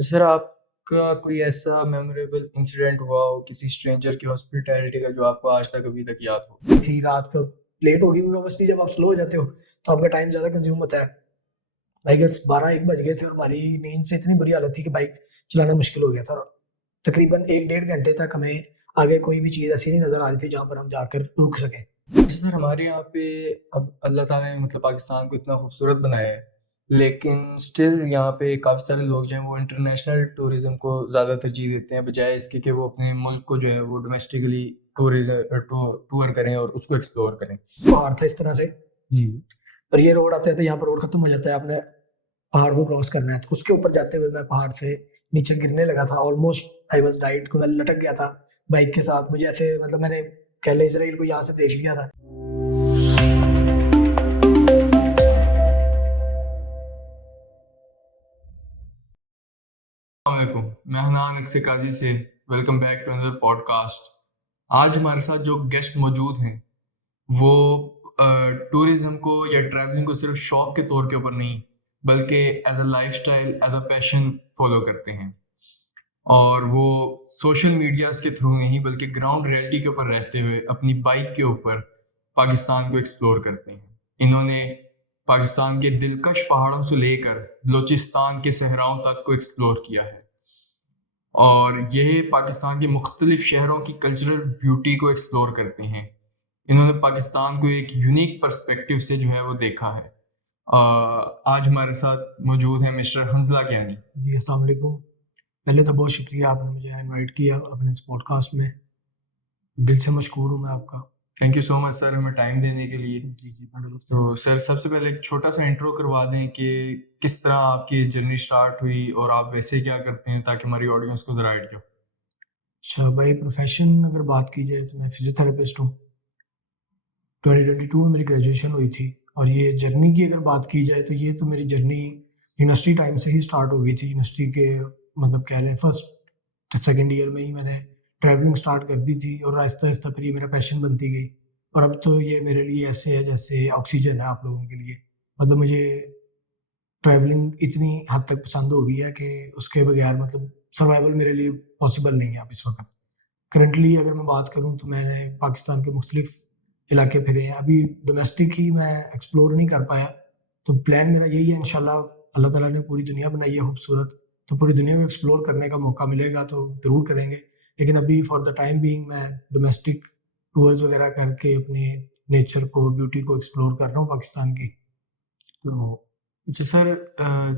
तो सर आपका कोई ऐसा मेमोरेबल इंसिडेंट हुआ हो किसी स्ट्रेंजर की हॉस्पिटैलिटी का जो आपको आज तक अभी तक याद हो? थी रात को लेट हो गई क्योंकि ऑब्वियसली जब आप स्लो हो जाते हो तो आपका टाइम ज़्यादा कंज्यूम होता है। आई गेस 12-1 बज गए थे और हमारी नींद से इतनी बुरी हालत थी कि बाइक चलाना मुश्किल हो गया था। तकरीबन 1 डेढ़ घंटे तक हमें आगे कोई भी चीज़ ऐसी नहीं नज़र आ रही थी जहाँ पर हम जाकर रुक सकें। अच्छा सर, हमारे यहाँ पे अब अल्लाह ताला ने मतलब पाकिस्तान को इतना खूबसूरत बनाया है, लेकिन स्टिल यहाँ पे काफ़ी सारे लोग जो हैं वो इंटरनेशनल टूरिज़्म को ज़्यादा तरजीह देते हैं बजाय इसके कि वो अपने मुल्क को जो है वो डोमेस्टिकली टूर करें और उसको एक्सप्लोर करें। पहाड़ था इस तरह से हुँ। और ये रोड आते-आते यहाँ पर रोड खत्म हो जाता है, आपने पहाड़ को क्रॉस करना है। तो उसके ऊपर जाते हुए मैं पहाड़ से नीचे गिरने लगा था, ऑलमोस्ट आई वाज़ डाइड को मैं लटक गया था बाइक के साथ। मुझे ऐसे मतलब मैंने कह लें इज़राइल को यहाँ से देख लिया था। अस्सलामुअलैकुम, मैं हनान अक्से काजी से welcome back to another podcast. आज हमारे साथ जो गेस्ट मौजूद हैं वो टूरिज्म को या ट्रैवलिंग को सिर्फ शौक के तौर के ऊपर नहीं बल्कि as a lifestyle as a passion follow करते हैं। और वो सोशल मीडियाज़ के थ्रू नहीं बल्कि ग्राउंड रियलिटी के ऊपर रहते हुए अपनी बाइक के ऊपर पाकिस्तान को एक्सप्लोर करते हैं। इन्होंने पाकिस्तान के दिलकश पहाड़ों से लेकर बलूचिस्तान के सहराओं तक को एक्सप्लोर किया है और ये पाकिस्तान के मुख्तलिफ शहरों की कल्चरल ब्यूटी को एक्सप्लोर करते हैं। इन्होंने पाकिस्तान को एक यूनिक पर्सपेक्टिव से जो है वो देखा है। आज हमारे साथ मौजूद हैं मिस्टर हंजला ज्ञानी। जी, अस्सलाम वालेकुम। पहले तो बहुत शुक्रिया आपने मुझे इनवाइट किया अपने इस पॉडकास्ट में। दिल से मशकूर हूँ मैं आपका। Thank you so much sir हमें टाइम देने के लिए। जी, जी, बंडल ऑफ तो थैंक्स। सर सबसे पहले एक छोटा सा इंट्रो करवा दें कि किस तरह आपकी जर्नी स्टार्ट हुई और आप वैसे क्या करते हैं ताकि हमारी ऑडियंस को ज़रा आइडिया हो। अच्छा भाई, प्रोफ़ेशन अगर बात की जाए तो मैं फ़िज़ियोथेरेपिस्ट हूँ। 2022 में मेरी ग्रेजुएशन हुई थी और ये जर्नी की अगर बात की जाए तो ये तो मेरी जर्नी यूनिवर्सिटी टाइम से ही स्टार्ट हो गई थी। यूनिवर्सिटी के मतलब कह लें फर्स्ट सेकंड ईयर में ही मैंने ट्रैवलिंग स्टार्ट कर दी थी और आहिस्ता-आहिस्ता फिर ये मेरा पैशन बनती गई और अब तो ये मेरे लिए ऐसे है जैसे ऑक्सीजन है आप लोगों के लिए। मतलब मुझे ट्रैवलिंग इतनी हद तक पसंद हो गई है कि उसके बगैर मतलब सर्वाइवल मेरे लिए पॉसिबल नहीं है अब इस वक़्त। करंटली अगर मैं बात करूँ तो मैंने पाकिस्तान के मुख्तलिफ इलाके फिरे हैं। अभी डोमेस्टिक ही मैं एक्सप्लोर नहीं कर पाया, तो प्लान मेरा यही है इंशाल्लाह। अल्लाह ताला ने पूरी दुनिया बनाई है खूबसूरत, तो पूरी दुनिया को एक्सप्लोर करने का मौका मिलेगा तो ज़रूर करेंगे। लेकिन अभी फॉर द टाइम बीइंग मैं डोमेस्टिक टूर्स वगैरह करके अपने नेचर को, ब्यूटी को एक्सप्लोर कर रहा हूँ पाकिस्तान की। तो अच्छा सर,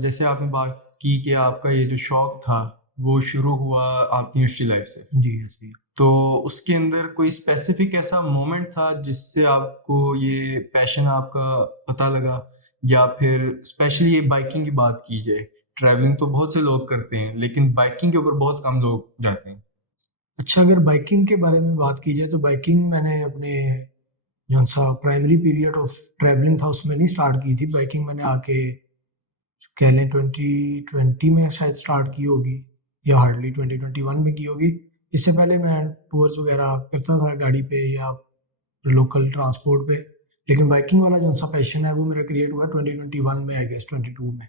जैसे आपने बात की कि आपका ये जो शौक था वो शुरू हुआ आपकी यूनिवर्सिटी लाइफ से, जी, ऐसे ही। तो उसके अंदर कोई स्पेसिफिक ऐसा मोमेंट था जिससे आपको ये पैशन आपका पता लगा, या फिर स्पेशली ये बाइकिंग की बात की जाए, ट्रैवलिंग तो बहुत से लोग करते हैं लेकिन बाइकिंग के ऊपर बहुत कम लोग जाते हैं। अच्छा, अगर बाइकिंग के बारे में बात की जाए तो बाइकिंग मैंने अपने जौन-सा प्राइमरी पीरियड ऑफ ट्रैवलिंग था उसमें नहीं स्टार्ट की थी। बाइकिंग मैंने आके कह लें 2020 में शायद स्टार्ट की होगी या हार्डली 2021 में की होगी। इससे पहले मैं टूर्स वगैरह करता था गाड़ी पे या लोकल ट्रांसपोर्ट पे। लेकिन बाइकिंग वाला जौन-सा पैशन है वो मेरा क्रिएट हुआ 2021 में आई गेस 22 में।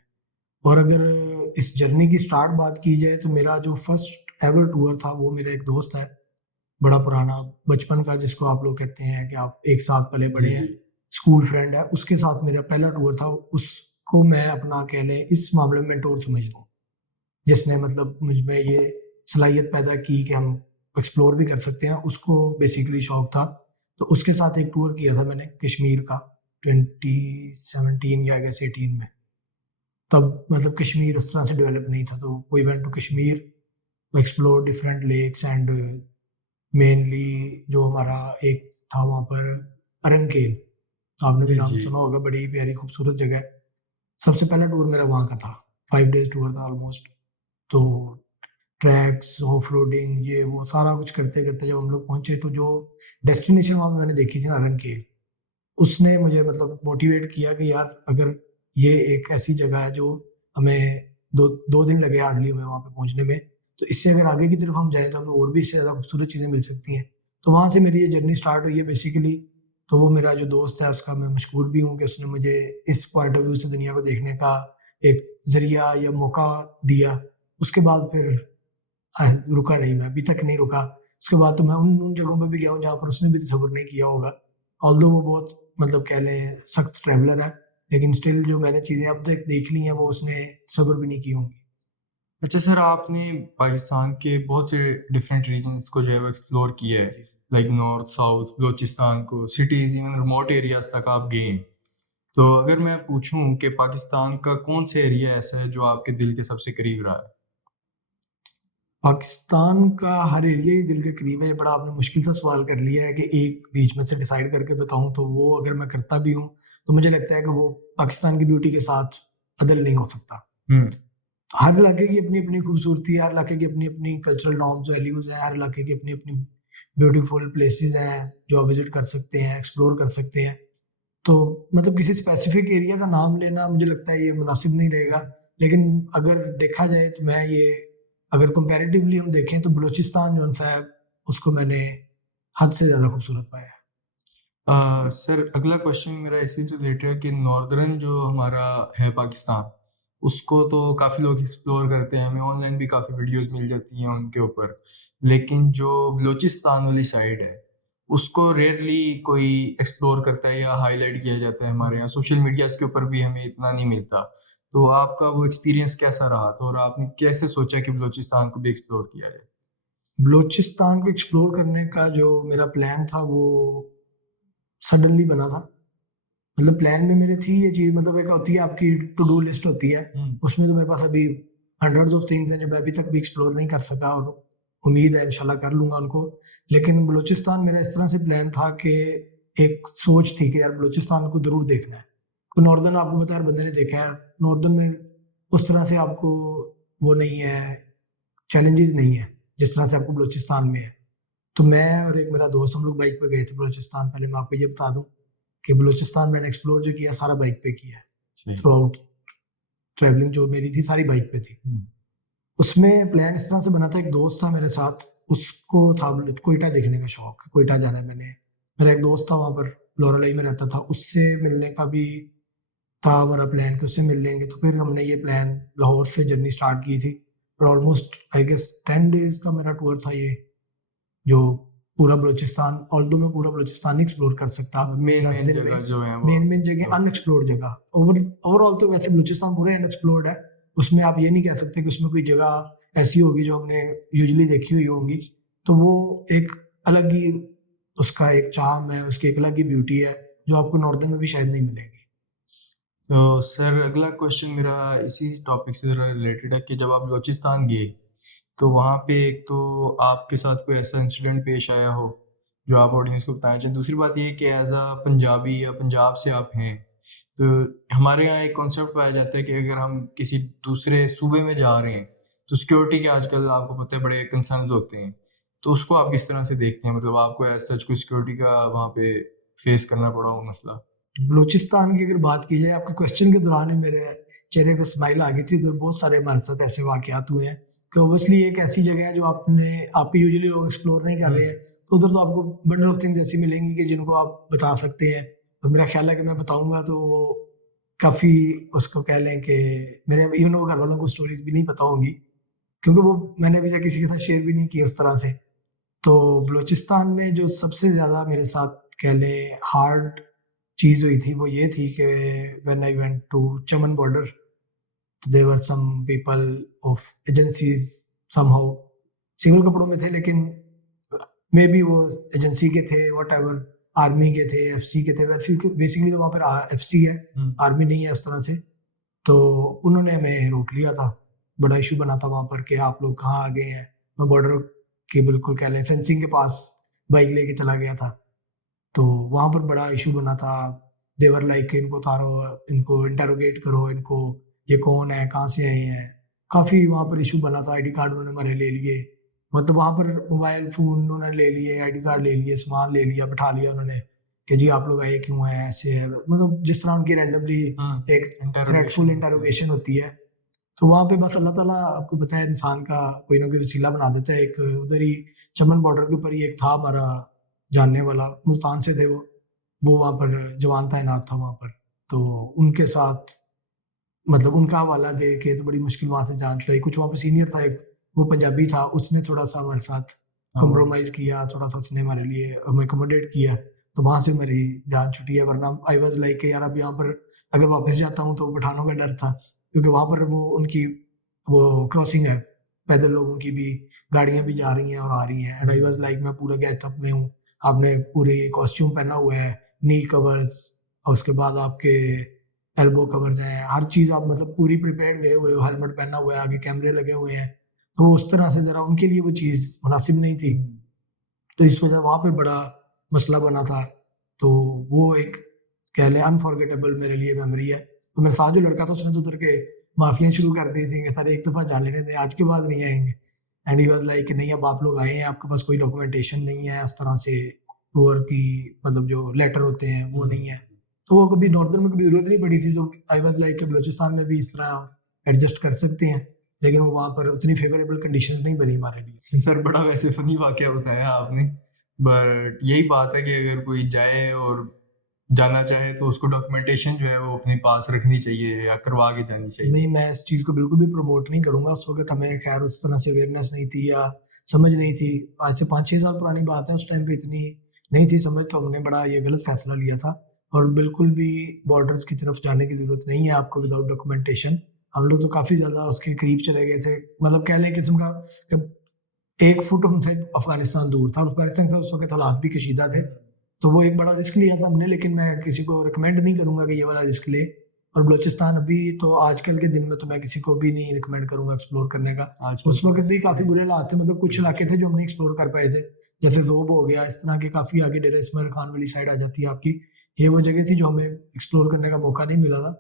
और अगर इस जर्नी की स्टार्ट बात की जाए तो मेरा जो फर्स्ट एवर टूर था वो मेरा एक दोस्त है, बड़ा पुराना बचपन का जिसको आप लोग कहते हैं कि आप एक साथ पले जी बड़े हैं, जी। स्कूल फ्रेंड है, उसके साथ मेरा पहला टूर था। उसको मैं अपना कह लें इस मामले में मेंटोर समझता हूँ, जिसने मतलब मुझ में ये सलाहियत पैदा की कि हम एक्सप्लोर भी कर सकते हैं, उसको बेसिकली शौक था। तो उसके साथ एक टूर किया था मैंने कश्मीर का 2017 या आई गेस 18 में। तब मतलब कश्मीर उस तरह से डेवलप नहीं था, तो we went to Kashmir, explore different lakes and mainly जो हमारा एक था वहाँ पर अरंकेल, आपने भी जी नाम जी। सुना होगा, बड़ी प्यारी खूबसूरत जगह है। सबसे पहला टूर मेरा वहाँ का था, 5 डेज़ टूर था ऑलमोस्ट। तो ट्रैक्स, ऑफ-रोडिंग ये वो सारा कुछ करते-करते जब हम लोग पहुँचे तो जो डेस्टिनेशन वहाँ पे मैंने देखी थी ना अरंकेल, उसने मुझे मतलब मोटिवेट किया कि यार अगर ये एक ऐसी जगह है जो हमें 2 दिन लगे हार्डली हमें वहाँ पे पहुँचने में, तो इससे अगर आगे की तरफ हम जाएँ तो हमें और भी इससे ज़्यादा खूबसूरत चीज़ें मिल सकती हैं। तो वहाँ से मेरी ये जर्नी स्टार्ट हुई है बेसिकली। तो वो मेरा जो दोस्त है उसका मैं मशकूर भी हूँ कि उसने मुझे इस पॉइंट ऑफ व्यू से दुनिया को देखने का एक ज़रिया या मौका दिया। उसके बाद फिर रुका नहीं, मैं अभी तक नहीं रुका। उसके बाद तो मैं उन जगहों पे भी गया हूँ जहाँ पर उसने भी सब्र नहीं किया होगा। ऑल्दो वो बहुत मतलब कह लें सख्त ट्रैवलर है, लेकिन स्टिल जो मैंने चीज़ें अब तक देख ली हैं वो उसने सब्र भी नहीं की होंगी। अच्छा सर, आपने पाकिस्तान के बहुत से डिफरेंट रीजन्स को जो है वो एक्सप्लोर किया है, जी। लाइक नॉर्थ, साउथ, बलूचिस्तान को, सिटीज़, इवन रिमोट एरियाज़ तक आप गए हैं। तो अगर मैं पूछूं कि पाकिस्तान का कौन सा एरिया ऐसा है जो आपके दिल के सबसे करीब रहा है? पाकिस्तान का हर एरिया ही दिल के करीब है। ये बड़ा आपने मुश्किल सा सवाल कर लिया है कि एक बीच में से डिसाइड करके बताऊं, तो वो अगर मैं करता भी हूं तो मुझे लगता है कि वो पाकिस्तान की ब्यूटी के साथ अदल नहीं हो सकता। हुँ, तो हर इलाके की अपनी अपनी खूबसूरती है, हर इलाके की अपनी अपनी कल्चरल नॉर्म्स वैल्यूज हैं, हर इलाके की अपनी अपनी ब्यूटीफुल प्लेसेस हैं जो आप विजिट कर सकते हैं, एक्सप्लोर कर सकते हैं। तो मतलब किसी स्पेसिफिक एरिया का नाम लेना मुझे लगता है ये मुनासिब नहीं रहेगा। लेकिन अगर देखा जाए तो मैं ये, अगर कंपैरेटिवली हम देखें तो बलूचिस्तान जो सा है उसको मैंने हद से ज़्यादा खूबसूरत पाया है। सर अगला क्वेश्चन मेरा इसी से रिलेटेड है कि नॉर्दर्न जो हमारा है पाकिस्तान, उसको तो काफ़ी लोग एक्सप्लोर करते हैं, हमें ऑनलाइन भी काफ़ी वीडियोस मिल जाती हैं उनके ऊपर। लेकिन जो बलूचिस्तान वाली साइड है, उसको रेयरली कोई एक्सप्लोर करता है या हाईलाइट किया जाता है हमारे यहाँ, सोशल मीडियाज़ के ऊपर भी हमें इतना नहीं मिलता। तो आपका वो एक्सपीरियंस कैसा रहा था और आपने कैसे सोचा कि बलूचिस्तान को भी एक्सप्लोर किया जाए? बलूचिस्तान को एक्सप्लोर करने का जो मेरा प्लान था वो सडनली बना था। मतलब प्लान में मेरे थी ये चीज़, मतलब एक होती है आपकी टू डू लिस्ट होती है, हुँ, उसमें तो मेरे पास अभी हंड्रेड्स ऑफ थिंग्स हैं जो मैं अभी तक भी एक्सप्लोर नहीं कर सका, और उम्मीद है इंशाल्लाह कर लूँगा उनको। लेकिन बलूचिस्तान मेरा इस तरह से प्लान था कि एक सोच थी कि यार बलूचिस्तान को ज़रूर देखना है। तो नॉर्दर्न आपको पता है हर बंदे ने देखा है, नॉर्दर्न में उस तरह से आपको वो नहीं है, चैलेंजेस नहीं है जिस तरह से आपको बलूचिस्तान में है। तो मैं और एक मेरा दोस्त हम लोग बाइक पे गए थे बलूचिस्तान। पहले मैं आपको ये बता दूं कि बलूचिस्तान मैंने एक्सप्लोर जो किया सारा बाइक पे किया है। जी। थ्रू आउट ट्रैवलिंग जो मेरी थी सारी बाइक पे थी। हुँ, उसमें प्लान इस तरह से बना था, एक दोस्त था मेरे साथ, उसको था कोयटा देखने का शौक, कोयटा जाना है मैंने। मेरा एक दोस्त था वहाँ पर, लोरालाई में रहता था, उससे मिलने का भी था हमारा प्लान कि उससे मिल लेंगे। तो फिर हमने ये प्लान लाहौर से जर्नी स्टार्ट की थी, और ऑलमोस्ट आई गेस 10 डेज का मेरा टूर था ये, जो पूरा बलूचिस्तान, ऑल्दो मैं पूरा बलूचिस्तान नहीं एक्सप्लोर कर सकता मेन 10 मेन दिन जगह में। जो है वो मेन मेन जगह एक्सप्लोर। अनएक्सप्लोर्ड जगह, ओवरऑल तो वैसे बलूचिस्तान पूरा अनएक्सप्लोर्ड है। उसमें आप ये नहीं कह सकते कि उसमें कोई जगह ऐसी होगी जो हमने यूजुअली देखी हुई होंगी। तो वो एक अलग ही उसका एक चार्म है, उसकी एक अलग ही ब्यूटी है जो आपको नॉर्दर्न में भी शायद नहीं मिलेगी। तो सर अगला क्वेश्चन मेरा इसी टॉपिक से ज़रा रिलेटेड है कि जब आप बलूचिस्तान गए, तो वहाँ पे एक तो आपके साथ कोई ऐसा इंसिडेंट पेश आया हो, जो आप ऑडियंस को बताना चाहें? दूसरी बात ये है कि ऐज़ अ पंजाबी या पंजाब से आप हैं, तो हमारे यहाँ एक कॉन्सेप्ट पाया जाता है कि अगर हम किसी दूसरे सूबे में जा रहे हैं, तो सिक्योरिटी के आजकल आपको पता है बड़े कंसर्न्स होते हैं। तो उसको आप किस तरह से देखते हैं? मतलब आपको एज़ सच कोई सिक्योरिटी का वहाँ पे फेस करना पड़ा हो मसला? बलूचिस्तान की अगर बात की जाए, आपके क्वेश्चन के दौरान ही मेरे चेहरे पे स्माइल आ गई थी। तो बहुत सारे हमारे साथ ऐसे वाकयात हुए हैं कि ऑब्वियसली एक ऐसी जगह है जो आप यूजुअली लोग एक्सप्लोर नहीं कर हुँ, रहे हैं, तो उधर तो आपको बंडल ऑफ थिंग्स ऐसी मिलेंगी कि जिनको आप बता सकते हैं। और मेरा ख्याल है कि मैं बताऊंगा तो वो काफ़ी, उसको कह लें कि मेरे इवन वो घर वालों को स्टोरीज भी नहीं पता होंगी, क्योंकि वो मैंने अभी तक किसी के साथ शेयर भी नहीं की उस तरह से। तो बलूचिस्तान में जो सबसे ज़्यादा मेरे साथ कह लें हार्ड चीज़ हुई थी वो ये थी कि when I went to Chaman border, there were some people of agencies somehow, civil कपड़ों में थे लेकिन मे बी वो एजेंसी के थे, व्हाटएवर, आर्मी के थे, एफसी के थे। वैसे बेसिकली तो वहाँ पर एफसी है, हुँ। आर्मी नहीं है उस तरह से। तो उन्होंने हमें रोक लिया था। बड़ा इशू बना था वहाँ पर कि आप लोग कहाँ आ गए हैं। मैं बॉर्डर के बिल्कुल कह लें फेंसिंग के पास बाइक लेके चला गया था। तो वहाँ पर बड़ा इशू बना था। देवर लाइक इनको उतारो, इनको इंटेरोगेट करो, इनको ये कौन है, कहाँ से आए हैं। काफ़ी वहाँ पर इशू बना था। आईडी कार्ड उन्होंने हमारे ले लिए, मतलब वहाँ पर मोबाइल फ़ोन उन्होंने ले लिए, आईडी कार्ड ले लिए, सामान ले लिया, बिठा लिया उन्होंने कि जी आप लोग आए क्यों हैं, ऐसे है। मतलब जिस तरह उनकी रैंडमली हुँ, एक इंटरोगेशन थ्रेटफुल होती है। इंटेरोगेशन होती है। तो वहाँ पे बस अल्लाह ताला आपको पता है इंसान का कोई ना कोई वसीला बना देता है। एक उधर ही चमन बॉर्डर के ऊपर ही एक था हमारा जानने वाला, मुल्तान से थे वो वहाँ पर जवान तैनात था वहाँ पर। तो उनके साथ मतलब उनका हवाला दे के तो बड़ी मुश्किल वहाँ से जान छुड़ाई। कुछ वहाँ पे सीनियर था एक, वो पंजाबी था, उसने थोड़ा-सा हमारे साथ हाँ, कॉम्प्रोमाइज़ किया, थोड़ा-सा उसने हमारे लिए हमें अकोमोडेट किया, तो वहाँ से मेरी जान छुटी है। वरना आई वाज़ लाइक कि यार अब यहाँ पर अगर वापस जाता हूँ तो पठानों का डर था, क्योंकि वहाँ पर वो उनकी वो क्रॉसिंग है, पैदल लोगों की भी, गाड़ियाँ भी जा रही हैं और आ रही हैं, एंड आई वाज़ लाइक मैं पूरा गेटअप में हूँ, आपने पूरे कॉस्ट्यूम पहना हुआ है, नी कवर्स और उसके बाद आपके एल्बो कवर्स हैं, हर चीज़ आप मतलब पूरी प्रिपेयर्ड गए हुए हो, हेलमेट पहना हुआ है, आगे कैमरे लगे हुए हैं, तो उस तरह से ज़रा उनके लिए वो चीज़ मुनासिब नहीं थी। तो इस वजह वहाँ पे बड़ा मसला बना था। तो वो एक कह लें अनफॉरगेटेबल मेरे लिए मेमोरी है। तो मेरे साथ जो लड़का था उसने तो उतर के माफ़ियाँ शुरू कर दी थी कि सर एक दफ़ा जा लेने दें, आज के बाद नहीं आएँगे। एंड ही वाज़ लाइक नहीं अब आप लोग आए हैं, आपके पास कोई डॉक्यूमेंटेशन नहीं है, उस तरह से टूर की मतलब जो लेटर होते हैं वो नहीं है। तो वो कभी नॉर्दर्न में कभी ज़रूरत नहीं पड़ी थी, तो आई वाज़ लाइक कि बलूचिस्तान में भी इस तरह एडजस्ट कर सकते हैं। लेकिन वो वहाँ पर उतनी फ़ेवरेबल कंडीशंस नहीं बनी हमारे लिए। सर बड़ा वैसे फ़नी वाक़या बताया आपने, बट यही बात है कि अगर कोई जाए और जाना चाहे तो उसको डॉक्यूमेंटेशन जो है वो अपने पास रखनी चाहिए या करवा के जानी चाहिए। नहीं, मैं इस चीज़ को बिल्कुल भी प्रमोट नहीं करूँगा। उस वक़्त हमें ख़ैर उस तरह से अवेयरनेस नहीं थी या समझ नहीं थी। आज से 5-6 साल पुरानी बात है, उस टाइम पे इतनी नहीं थी समझ, तो हमने बड़ा ये गलत फ़ैसला लिया था और बिल्कुल भी बॉर्डर्स की तरफ जाने की ज़रूरत नहीं है आपको विदाउट डॉक्यूमेंटेशन। हम लोग तो काफ़ी ज़्यादा उसके करीब चले गए थे। मतलब कह लें एक किस्म का कब 1 फुट हमसे अफ़गानिस्तान दूर था और अफ़गानिस्तान से उस वक़्त हालात भी कशीदा थे। तो वो एक बड़ा रिस्क लिया था हमने, लेकिन मैं किसी को रिकमेंड नहीं करूँगा कि ये वाला रिस्क ले। और बलूचिस्तान अभी तो आजकल के दिन में तो मैं किसी को भी नहीं रिकमेंड करूँगा एक्सप्लोर करने का। आजकल उस तो वक़्त वैसे भी काफ़ी बुरे हालात थे, मतलब कुछ इलाके थे जो हम नहीं एक्सप्लोर कर पाए थे। जैसे ज़ोब हो गया, इस तरह के काफ़ी आगे डेरा इस्माइल खान वाली साइड आ जाती है आपकी। ये वो जगह थी जो हमें एक्सप्लोर करने का मौका नहीं मिला था।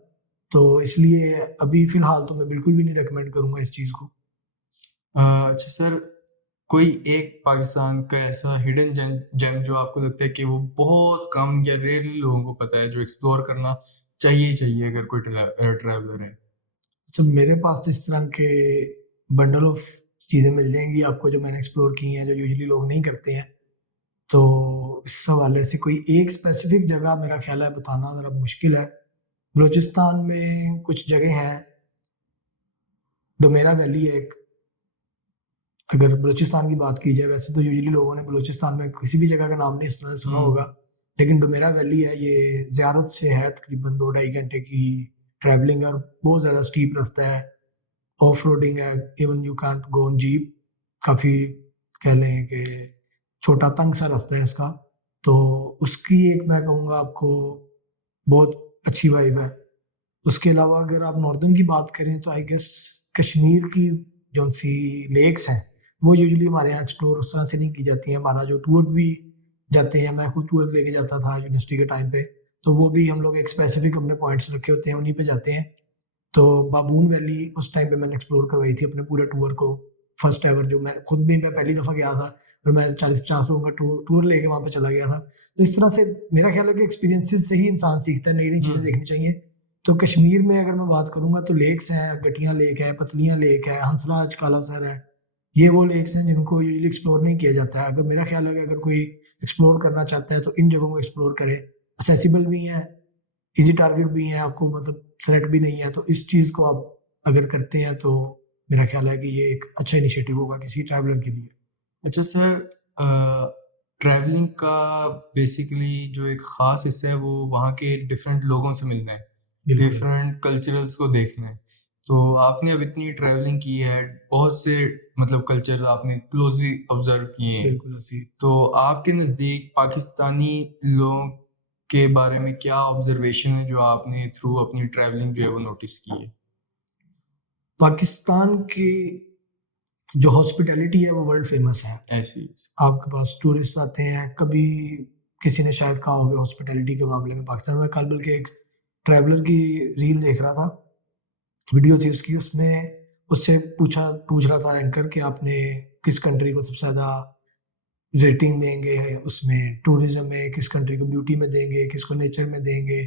तो इसलिए अभी फ़िलहाल तो मैं बिल्कुल भी नहीं रिकमेंड करूँगा इस चीज़ को। अच्छा सर, कोई एक पाकिस्तान का ऐसा हिडन जेम जेम जो आपको लगता है कि वो बहुत कम या रेयरली लोगों को पता है, जो एक्सप्लोर करना चाहिए ही चाहिए अगर कोई ट्रैवलर है? तो मेरे पास तो इस तरह के बंडल ऑफ चीज़ें मिल जाएँगी आपको जो मैंने एक्सप्लोर की हैं, जो यूजुअली लोग नहीं करते हैं। तो इस हवाले से कोई एक स्पेसिफ़िक जगह मेरा ख़्याल है बताना ज़रा मुश्किल है। बलूचिस्तान में कुछ जगह हैं, डोमेरा वैली है एक, अगर बलूचिस्तान की बात की जाए, वैसे तो यूजुअली लोगों ने बलूचिस्तान में किसी भी जगह का नाम नहीं इस तरह से सुना होगा। लेकिन डोमेरा वैली है, ये ज़ियारत से है तकरीबन 2 ढाई घंटे की ट्रैवलिंग है और बहुत ज़्यादा स्टीप रास्ता है। ऑफ-रोडिंग है, even you can't go on jeep, काफ़ी कह लें कि छोटा तंग-सा रास्ता है उसका। तो उसकी एक मैं कहूँगा आपको बहुत अच्छी वाइब है। उसके अलावा अगर आप नॉर्दर्न की बात करें तो आई गेस कश्मीर की जौन-सी लेक्स हैं, वो यूजुअली हमारे यहाँ एक्सप्लोर उस तरह से नहीं की जाती हैं। हमारा जो टूर भी जाते हैं, मैं खुद टूर लेके जाता था यूनिवर्सिटी के टाइम पे, तो वो भी हम लोग एक स्पेसिफिक अपने पॉइंट्स रखे होते हैं, उन्हीं पे जाते हैं। तो बाबून वैली उस टाइम पे मैंने एक्सप्लोर करवाई थी अपने पूरे टूर को, फर्स्ट एवर जो मैं खुद भी मैं पहली दफ़ा गया था और मैं 40-50 लोगों का टूर टूर लेके वहाँ पे चला गया था। तो इस तरह से मेरा ख़्याल है कि एक्सपीरियंसेस से ही इंसान सीखता है, नई-नई चीज़ें देखनी चाहिए। तो कश्मीर में अगर मैं बात करूँगा तो लेक्स हैं, गटिया लेक है, पतलियाँ लेक है, हंसराज, कालासर है। ये वो लेक्स हैं जिनको यूजुअली एक्सप्लोर नहीं किया जाता है। अगर मेरा ख़्याल है कि अगर कोई एक्सप्लोर करना चाहता है तो इन जगहों को एक्सप्लोर करे। एक्सेसिबल भी हैं, ईज़ी टारगेट भी हैं, आपको मतलब थ्रेट भी नहीं है, तो इस चीज़ को आप अगर करते हैं तो मेरा ख़्याल है कि ये एक अच्छा इनिशिएटिव होगा किसी ट्रैवलर के लिए। अच्छा सर, अ, ट्रैवलिंग का बेसिकली जो एक ख़ास हिस्सा है वो वहाँ के डिफरेंट लोगों से मिलना है, बिल्कुल ऐसे, डिफरेंट कल्चरल्स को देखना है। तो आपने अब इतनी ट्रैवलिंग की है, बहुत से मतलब कल्चर्स आपने क्लोज़ली ऑब्ज़र्व किए हैं। बिल्कुल ऐसे ही। तो आपके नज़दीक पाकिस्तानी लोगों के बारे में क्या ऑब्ज़र्वेशन है जो आपने थ्रू अपनी ट्रैवलिंग जो है वो नोटिस की है? पाकिस्तान की जो हॉस्पिटैलिटी है वो वर्ल्ड फ़ेमस है। ऐसे ही। आपके पास टूरिस्ट आते हैं, कभी किसी ने शायद कहा होगा हॉस्पिटैलिटी के मामले में पाकिस्तान में, कल बल्कि एक ट्रैवलर की रील देख रहा था, वीडियो थी उसकी, उसमें उससे पूछ रहा था एंकर कि आपने किस कंट्री को सबसे ज़्यादा रेटिंग देंगे, उसमें टूरिज़्म में किस कंट्री को ब्यूटी में देंगे, किसको नेचर में देंगे,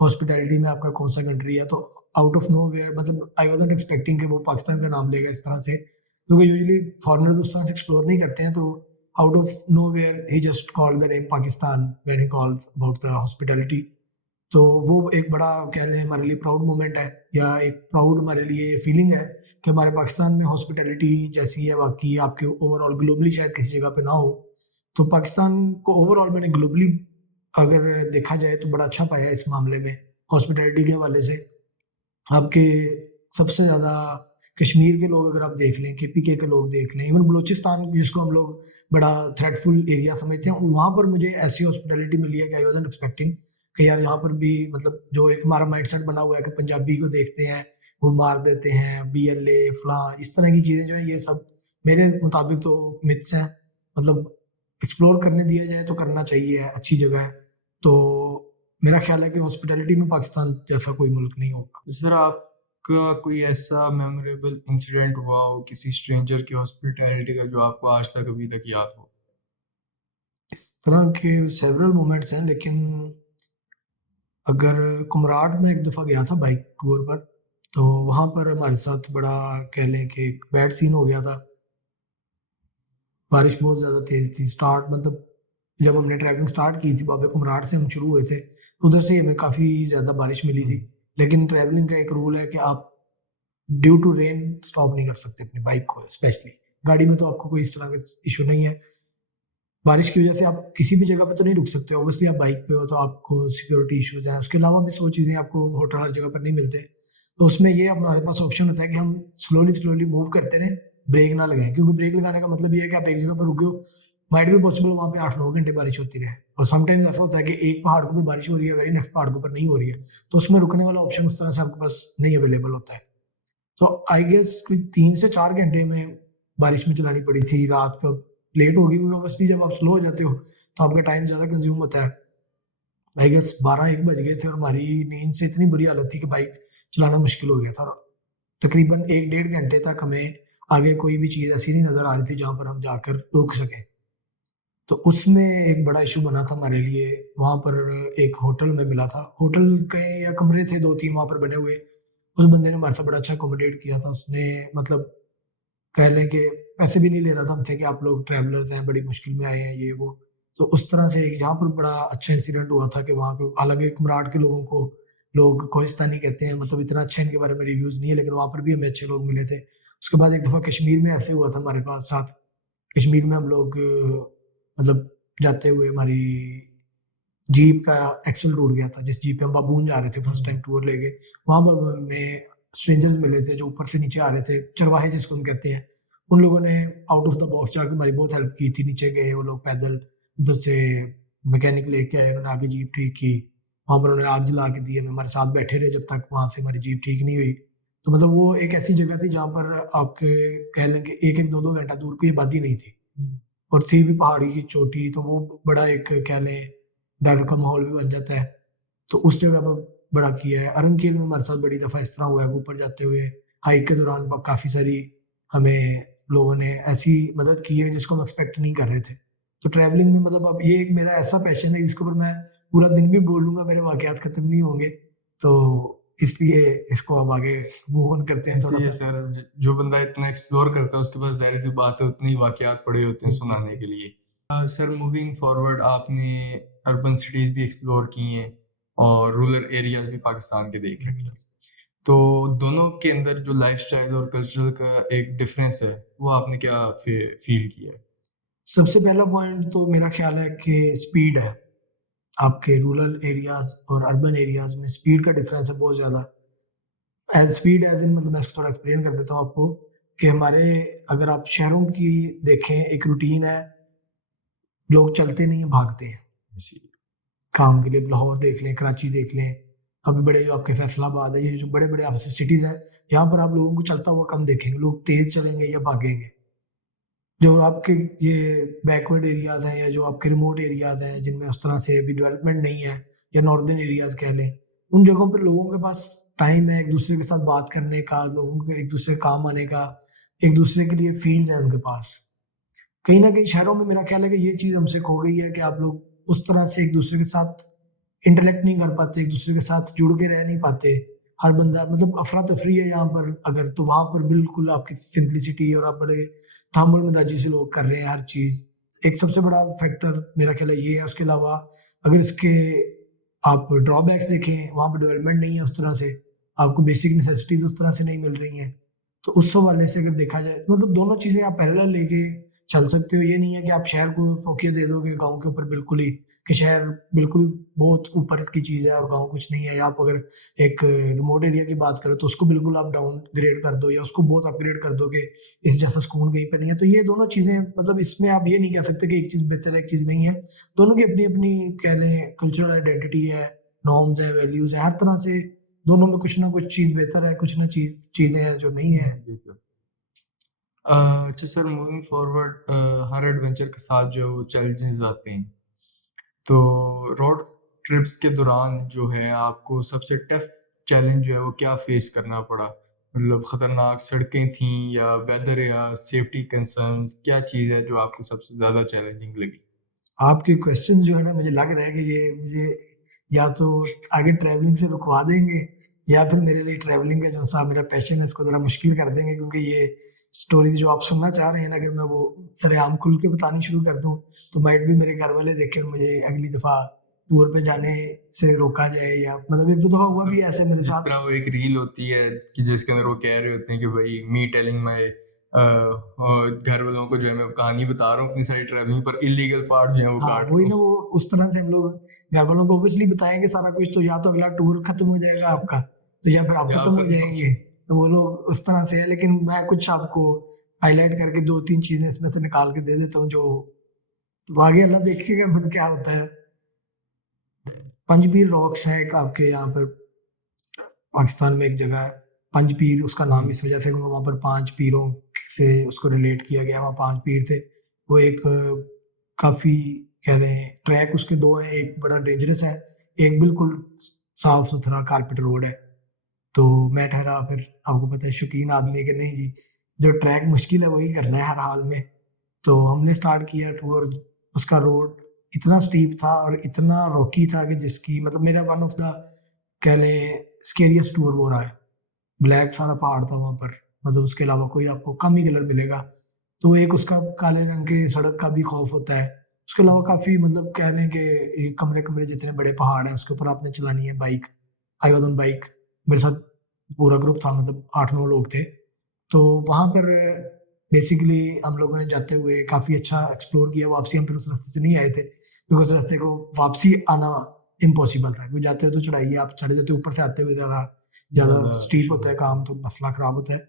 हॉस्पिटैलिटी में आपका कौन-सा कंट्री है। तो आउट ऑफ नोवेयर मतलब आई वाज़न्ट एक्सपेक्टिंग कि वो पाकिस्तान का नाम लेगा इस तरह से, क्योंकि यूजुअली फॉरेनर्स उस तरह से एक्सप्लोर नहीं करते हैं, तो out of nowhere he just called the name Pakistan when he called about the hospitality. तो वो एक बड़ा कह लें हमारे लिए प्राउड मोमेंट है, या एक प्राउड हमारे लिए ये फीलिंग है कि हमारे पाकिस्तान में हॉस्पिटैलिटी जैसी है बाकी आपके ओवरऑल ग्लोबली शायद किसी जगह पे ना हो। तो पाकिस्तान को ओवरऑल मैंने ग्लोबली अगर देखा जाए तो बड़ा अच्छा पाया इस मामले में, हॉस्पिटैलिटी के हवाले से। आपके सबसे ज़्यादा कश्मीर के लोग अगर आप देख लें, केपीके के लोग देख लें, इवन बलूचिस्तान जिसको हम लोग बड़ा थ्रेटफुल एरिया समझते हैं, वहाँ पर मुझे ऐसी हॉस्पिटैलिटी मिली है कि आई वाज़न्ट एक्सपेक्टिंग कि यार यहाँ पर भी मतलब जो एक हमारा माइंडसेट बना हुआ है कि पंजाबी को देखते हैं, वो मार देते हैं, बीएलए फलां इस तरह की चीज़ें जो हैं ये सब मेरे मुताबिक तो मिथ्स हैं। मतलब एक्सप्लोर करने दिया जाए तो करना चाहिए, अच्छी जगह है। तो मेरा ख्याल है कि हॉस्पिटैलिटी में पाकिस्तान जैसा कोई मुल्क नहीं होगा। तो सर आपका कोई ऐसा मेमोरेबल इंसिडेंट हुआ हो किसी स्ट्रेंजर की हॉस्पिटैलिटी का जो आपको आज तक अभी तक याद हो? इस तरह के सेवरल मोमेंट्स हैं, लेकिन अगर कुमराट में एक दफ़ा गया था बाइक टूर पर, तो वहाँ पर हमारे साथ बड़ा कह लें कि एक बैड सीन हो गया था। बारिश बहुत ज़्यादा तेज़ थी, स्टार्ट मतलब जब हमने ट्रैवलिंग स्टार्ट की थी बाबे कुमराट से हम शुरू हुए थे, उधर से ही हमें काफ़ी ज़्यादा बारिश मिली थी। लेकिन ट्रैवलिंग का एक रूल है कि आप ड्यू टू रेन स्टॉप नहीं कर सकते अपनी बाइक को स्पेशली। गाड़ी में तो आपको कोई इस तरह का इश्यू नहीं है। बारिश की वजह से आप किसी भी जगह पे तो नहीं रुक सकते, ऑब्वियसली आप बाइक पे हो तो आपको सिक्योरिटी इश्यूज़ हैं। उसके अलावा भी 100 चीज़ें आपको होटल हर जगह पर नहीं मिलते। तो उसमें ये हमारे पास ऑप्शन होता है कि हम स्लोली मूव करते रहें, ब्रेक ना लगाएँ, क्योंकि ब्रेक लगाने का मतलब ये है कि आप एक जगह पर रुके हो, माइट बी पॉसिबल वहाँ पे 8-9 घंटे बारिश होती रहे। और समटाइम्स ऐसा होता है कि एक पहाड़ के ऊपर बारिश हो रही है, वेरी नेक्स्ट पहाड़ के ऊपर नहीं हो रही है। तो उसमें रुकने वाला ऑप्शन उस तरह से आपके पास नहीं अवेलेबल होता है। तो आई गेस कोई 3 से 4 घंटे में बारिश में चलानी पड़ी थी, रात को लेट हो गई क्योंकि ऑब्वियसली जब आप स्लो हो जाते हो, तो आपका टाइम ज़्यादा कंज़्यूम होता है। आई गेस 12-1 बज गए थे और हमारी नींद से इतनी बुरी हालत थी कि बाइक चलाना मुश्किल हो गया था। तकरीबन 1 डेढ़ घंटे तक हमें आगे कोई भी चीज़ ऐसी नहीं नज़र आ रही थी जहाँ पर हम जाकर रुक सकें। तो उसमें एक बड़ा इश्यू बना था हमारे लिए, वहाँ पर एक होटल में मिला था। होटल के या कमरे थे 2-3 वहाँ पर बने हुए। उस बंदे ने हमारे साथ बड़ा अच्छा अकोमोडेट किया था। उसने मतलब कह लें कि पैसे भी नहीं ले रहा था हमसे कि आप लोग ट्रैवलर्स हैं, बड़ी मुश्किल में आए हैं, ये वो। तो उस तरह से यहाँ पर बड़ा अच्छा इंसिडेंट हुआ था कि वहाँ के हालाँकि कुम्हाड़ के लोगों को लोग कोहिस्तानी कहते हैं, मतलब इतना अच्छा इनके बारे में रिव्यूज़ नहीं है, लेकिन वहाँ पर भी हमें अच्छे लोग मिले थे। उसके बाद एक दफ़ा कश्मीर में ऐसे हुआ था हमारे पास साथ। कश्मीर में हम लोग मतलब जाते हुए हमारी जीप का एक्सल टूट गया था, जिस जीप पे हम बाबून जा रहे थे फर्स्ट टाइम टूर लेके। वहाँ पर हमें स्ट्रेंजर्स मिले थे जो ऊपर से नीचे आ रहे थे, चरवाहे जिसको हम कहते हैं। उन लोगों ने आउट ऑफ द बॉक्स जाके हमारी बहुत हेल्प की थी। नीचे गए वो लोग पैदल, उधर से मैकेनिक लेके आए, उन्होंने आके जीप ठीक की। वहाँ पर उन्होंने आग जला के दी, हमें हमारे साथ बैठे रहे जब तक वहाँ से हमारी जीप ठीक नहीं हुई। तो मतलब वो एक ऐसी जगह थी जहाँ पर आपके कह लें कि 1-1, 2-2 घंटा दूर कोई आबादी नहीं थी। हुँ। और थी भी पहाड़ी की चोटी, तो वो बड़ा एक कह लें डर का माहौल भी बन जाता है। तो उस जगह पर बड़ा किया है। अरनखेल में हमारे साथ बड़ी दफ़ा इस तरह हुआ है, ऊपर जाते हुए हाइक के दौरान काफ़ी सारी हमें लोगों ने ऐसी मदद की है जिसको हम एक्सपेक्ट नहीं कर रहे थे। तो ट्रैवलिंग में मतलब अब ये एक मेरा ऐसा पैशन है जिसके ऊपर मैं पूरा दिन भी बोल लूँगा, मेरे वाक़यात खत्म नहीं होंगे। तो इसलिए इसको अब आगे मूव ऑन करते हैं ऐसे ही है थोड़ा-सा। सर, जो बंदा इतना एक्सप्लोर करता है उसके पास ज़ाहिर-सी बात है उतने ही वाक़यात पड़े होते हैं सुनाने के लिए। सर मूविंग फॉरवर्ड आपने अर्बन सिटीज़ भी एक्सप्लोर की हैं और रूरल एरियाज़ भी पाकिस्तान के देख रखे हैं। तो दोनों के अंदर जो लाइफ़स्टाइल और कल्चरल का एक डिफ़रेंस है, वो आपने क्या फ़ील किया है? सबसे पहला पॉइंट तो मेरा ख़्याल है कि स्पीड है। आपके रूरल एरियाज़ और अर्बन एरियाज़ में स्पीड का डिफ़रेंस है बहुत ज़्यादा। स्पीड एज़ इन मतलब मैं इसको थोड़ा एक्सप्लेन कर देता हूँ आपको कि हमारे अगर आप शहरों की देखें, एक रूटीन है, लोग चलते नहीं हैं, भागते हैं। जी। काम के लिए लाहौर देख लें, कराची देख लें, अभी बड़े जो आपके फैसलाबाद है, ये जो बड़े-बड़े आपसे सिटीज़ हैं, यहाँ पर आप लोगों को चलता हुआ कम देखेंगे, लोग तेज़ चलेंगे या भागेंगे। जो आपके ये बैकवर्ड एरियाज़ हैं या जो आपके रिमोट एरियाज़ हैं, जिनमें उस तरह से अभी डेवलपमेंट नहीं है या नॉर्दर्न एरियाज़ कह लें, उन जगहों पे लोगों के पास टाइम है एक-दूसरे के साथ बात करने का, लोगों को एक-दूसरे के काम आने का, एक-दूसरे के लिए फ़ील्ड है उनके पास। कहीं न कहीं शहरों में मेरा ख़्याल है कि ये चीज़ हमसे खो गई है कि आप लोग उस तरह से एक-दूसरे के साथ इंटरैक्ट नहीं कर पाते, एक-दूसरे के साथ जुड़ के रह नहीं पाते। हर बंदा मतलब अफ़रा-तफ़री है यहाँ पर अगर, तो वहाँ पर बिल्कुल आपकी सिम्प्लिसिटी और आप बड़े तामुल-मिज़ाजी से लोग कर रहे हैं हर चीज़। एक सबसे बड़ा फैक्टर मेरा ख़्याल है ये है। उसके अलावा अगर इसके आप ड्रॉबैक्स देखें, वहाँ पे डेवलपमेंट नहीं है उस तरह से, आपको बेसिक नेसेसिटीज़ उस तरह से नहीं मिल रही हैं। तो उस हवाले से अगर देखा जाए मतलब दोनों चीज़ें आप पैरेलल लेके चल सकते हो। ये नहीं है कि आप शहर को फ़ोकियत दे दोगे गाँव के ऊपर बिल्कुल ही, कि शहर बिल्कुल बहुत ऊपर की चीज़ है और गाँव कुछ नहीं है। या आप अगर एक रिमोट एरिया की बात करें तो उसको बिल्कुल आप डाउनग्रेड कर दो या उसको बहुत अपग्रेड कर दो कि इस जैसा सुकून कहीं पे नहीं है। तो ये दोनों चीज़ें मतलब इसमें आप ये नहीं कह सकते कि एक चीज़ बेहतर है, एक चीज़ नहीं है। दोनों की अपनी-अपनी कह लें कल्चरल आइडेंटिटी है, नॉर्म्स है, वैल्यूज़ है, हर तरह से दोनों में कुछ ना कुछ चीज़ बेहतर है, कुछ ना चीज़ें हैं जो नहीं है। बिल्कुल। अच्छा सर, मूविंग फॉरवर्ड, हर एडवेंचर के साथ जो है वो चैलेंजेस आते हैं। तो रोड ट्रिप्स के दौरान जो है आपको सबसे टफ चैलेंज जो है वो क्या फेस करना पड़ा? मतलब खतरनाक सड़कें थीं या वेदर या सेफ्टी कंसर्न्स, क्या चीज़ है जो आपको सबसे ज़्यादा चैलेंजिंग लगी? आपके क्वेश्चंस जो है ना मुझे लग रहा है कि ये मुझे या तो आगे ट्रैवलिंग से रुकवा देंगे या फिर मेरे लिए ट्रैवलिंग का जो सा मेरा पैशन है इसको ज़रा मुश्किल कर देंगे, क्योंकि ये स्टोरीज़ जो आप सुनना चाह रहे हैं ना, अगर मैं वो सरेआम खुल के बतानी शुरू कर दूँ तो माइट भी मेरे घर वाले देख के मुझे अगली दफ़ा टूर पे जाने से रोका जाए। या मतलब 1-2 दफ़ा हुआ भी है ऐसे मेरे जिस साथ। तरह वो एक रील होती है कि जिसके अंदर वो कह रहे होते हैं कि भाई मी टेलिंग माय घर वालों को जो है मैं कहानी बता रहा हूँ अपनी सारी ट्रैवलिंग, पर इलीगल पार्ट जो है वो हाँ, काट रहा वही हूँ। ना, वो उस तरह से हम लोग घर वालों को ऑब्वियसली बताएँगे सारा कुछ, तो या तो अगला टूर खत्म हो जाएगा आपका, तो या फिर आप या खत्म आप हो खत्म हो जाएँगे। तो वो लोग उस तरह से है, लेकिन मैं कुछ आपको हाइलाइट करके 2-3 चीज़ें इसमें से निकाल के दे देता हूँ जो तो आगे अल्लाह देखिएगा फिर क्या होता है। पंजबीर रॉक्स है एक आपके यहाँ पर पाकिस्तान में एक जगह है, पंजपीर उसका नाम इस वजह से क्योंकि वहाँ पर 5 पीरों से उसको रिलेट किया गया है, वहाँ 5 पीर थे। वो एक काफ़ी कह लें ट्रैक उसके 2 हैं, एक बड़ा डेंजरस है, एक बिल्कुल साफ-सुथरा कारपेट रोड है। तो मैं ठहरा फिर आपको पता है शौकीन आदमी कि नहीं जी, जो ट्रैक मुश्किल है वही करना है हर हाल में। तो हमने स्टार्ट किया टूर, उसका रोड इतना स्टीप था और इतना रॉकी था कि जिसकी मतलब मेरा वन ऑफ द कह लें स्केरियस्ट टूर वो रहा है। ब्लैक सारा पहाड़ था वहाँ पर, मतलब उसके अलावा कोई आपको कम ही कलर मिलेगा। तो एक उसका काले रंग के सड़क का भी खौफ होता है। उसके अलावा काफ़ी मतलब कह लें कि ये कमरे-कमरे जितने बड़े पहाड़ हैं उसके ऊपर आपने चलानी है bike. I was on bike, मेरे साथ पूरा ग्रुप था मतलब 8-9 लोग थे। तो वहाँ पर बेसिकली हम लोगों ने जाते हुए काफ़ी अच्छा एक्सप्लोर किया, वापसी हम फिर उस रास्ते से नहीं आए थे, क्योंकि उस रास्ते को वापसी आना इम्पॉसिबल था, क्योंकि जाते हुए तो चढ़ाई है, आप चढ़े जाते हो ऊपर से आते हुए ज़्यादा ज़्यादा ज़्यादा स्टीप होता है काम, तो मसला ख़राब होता है।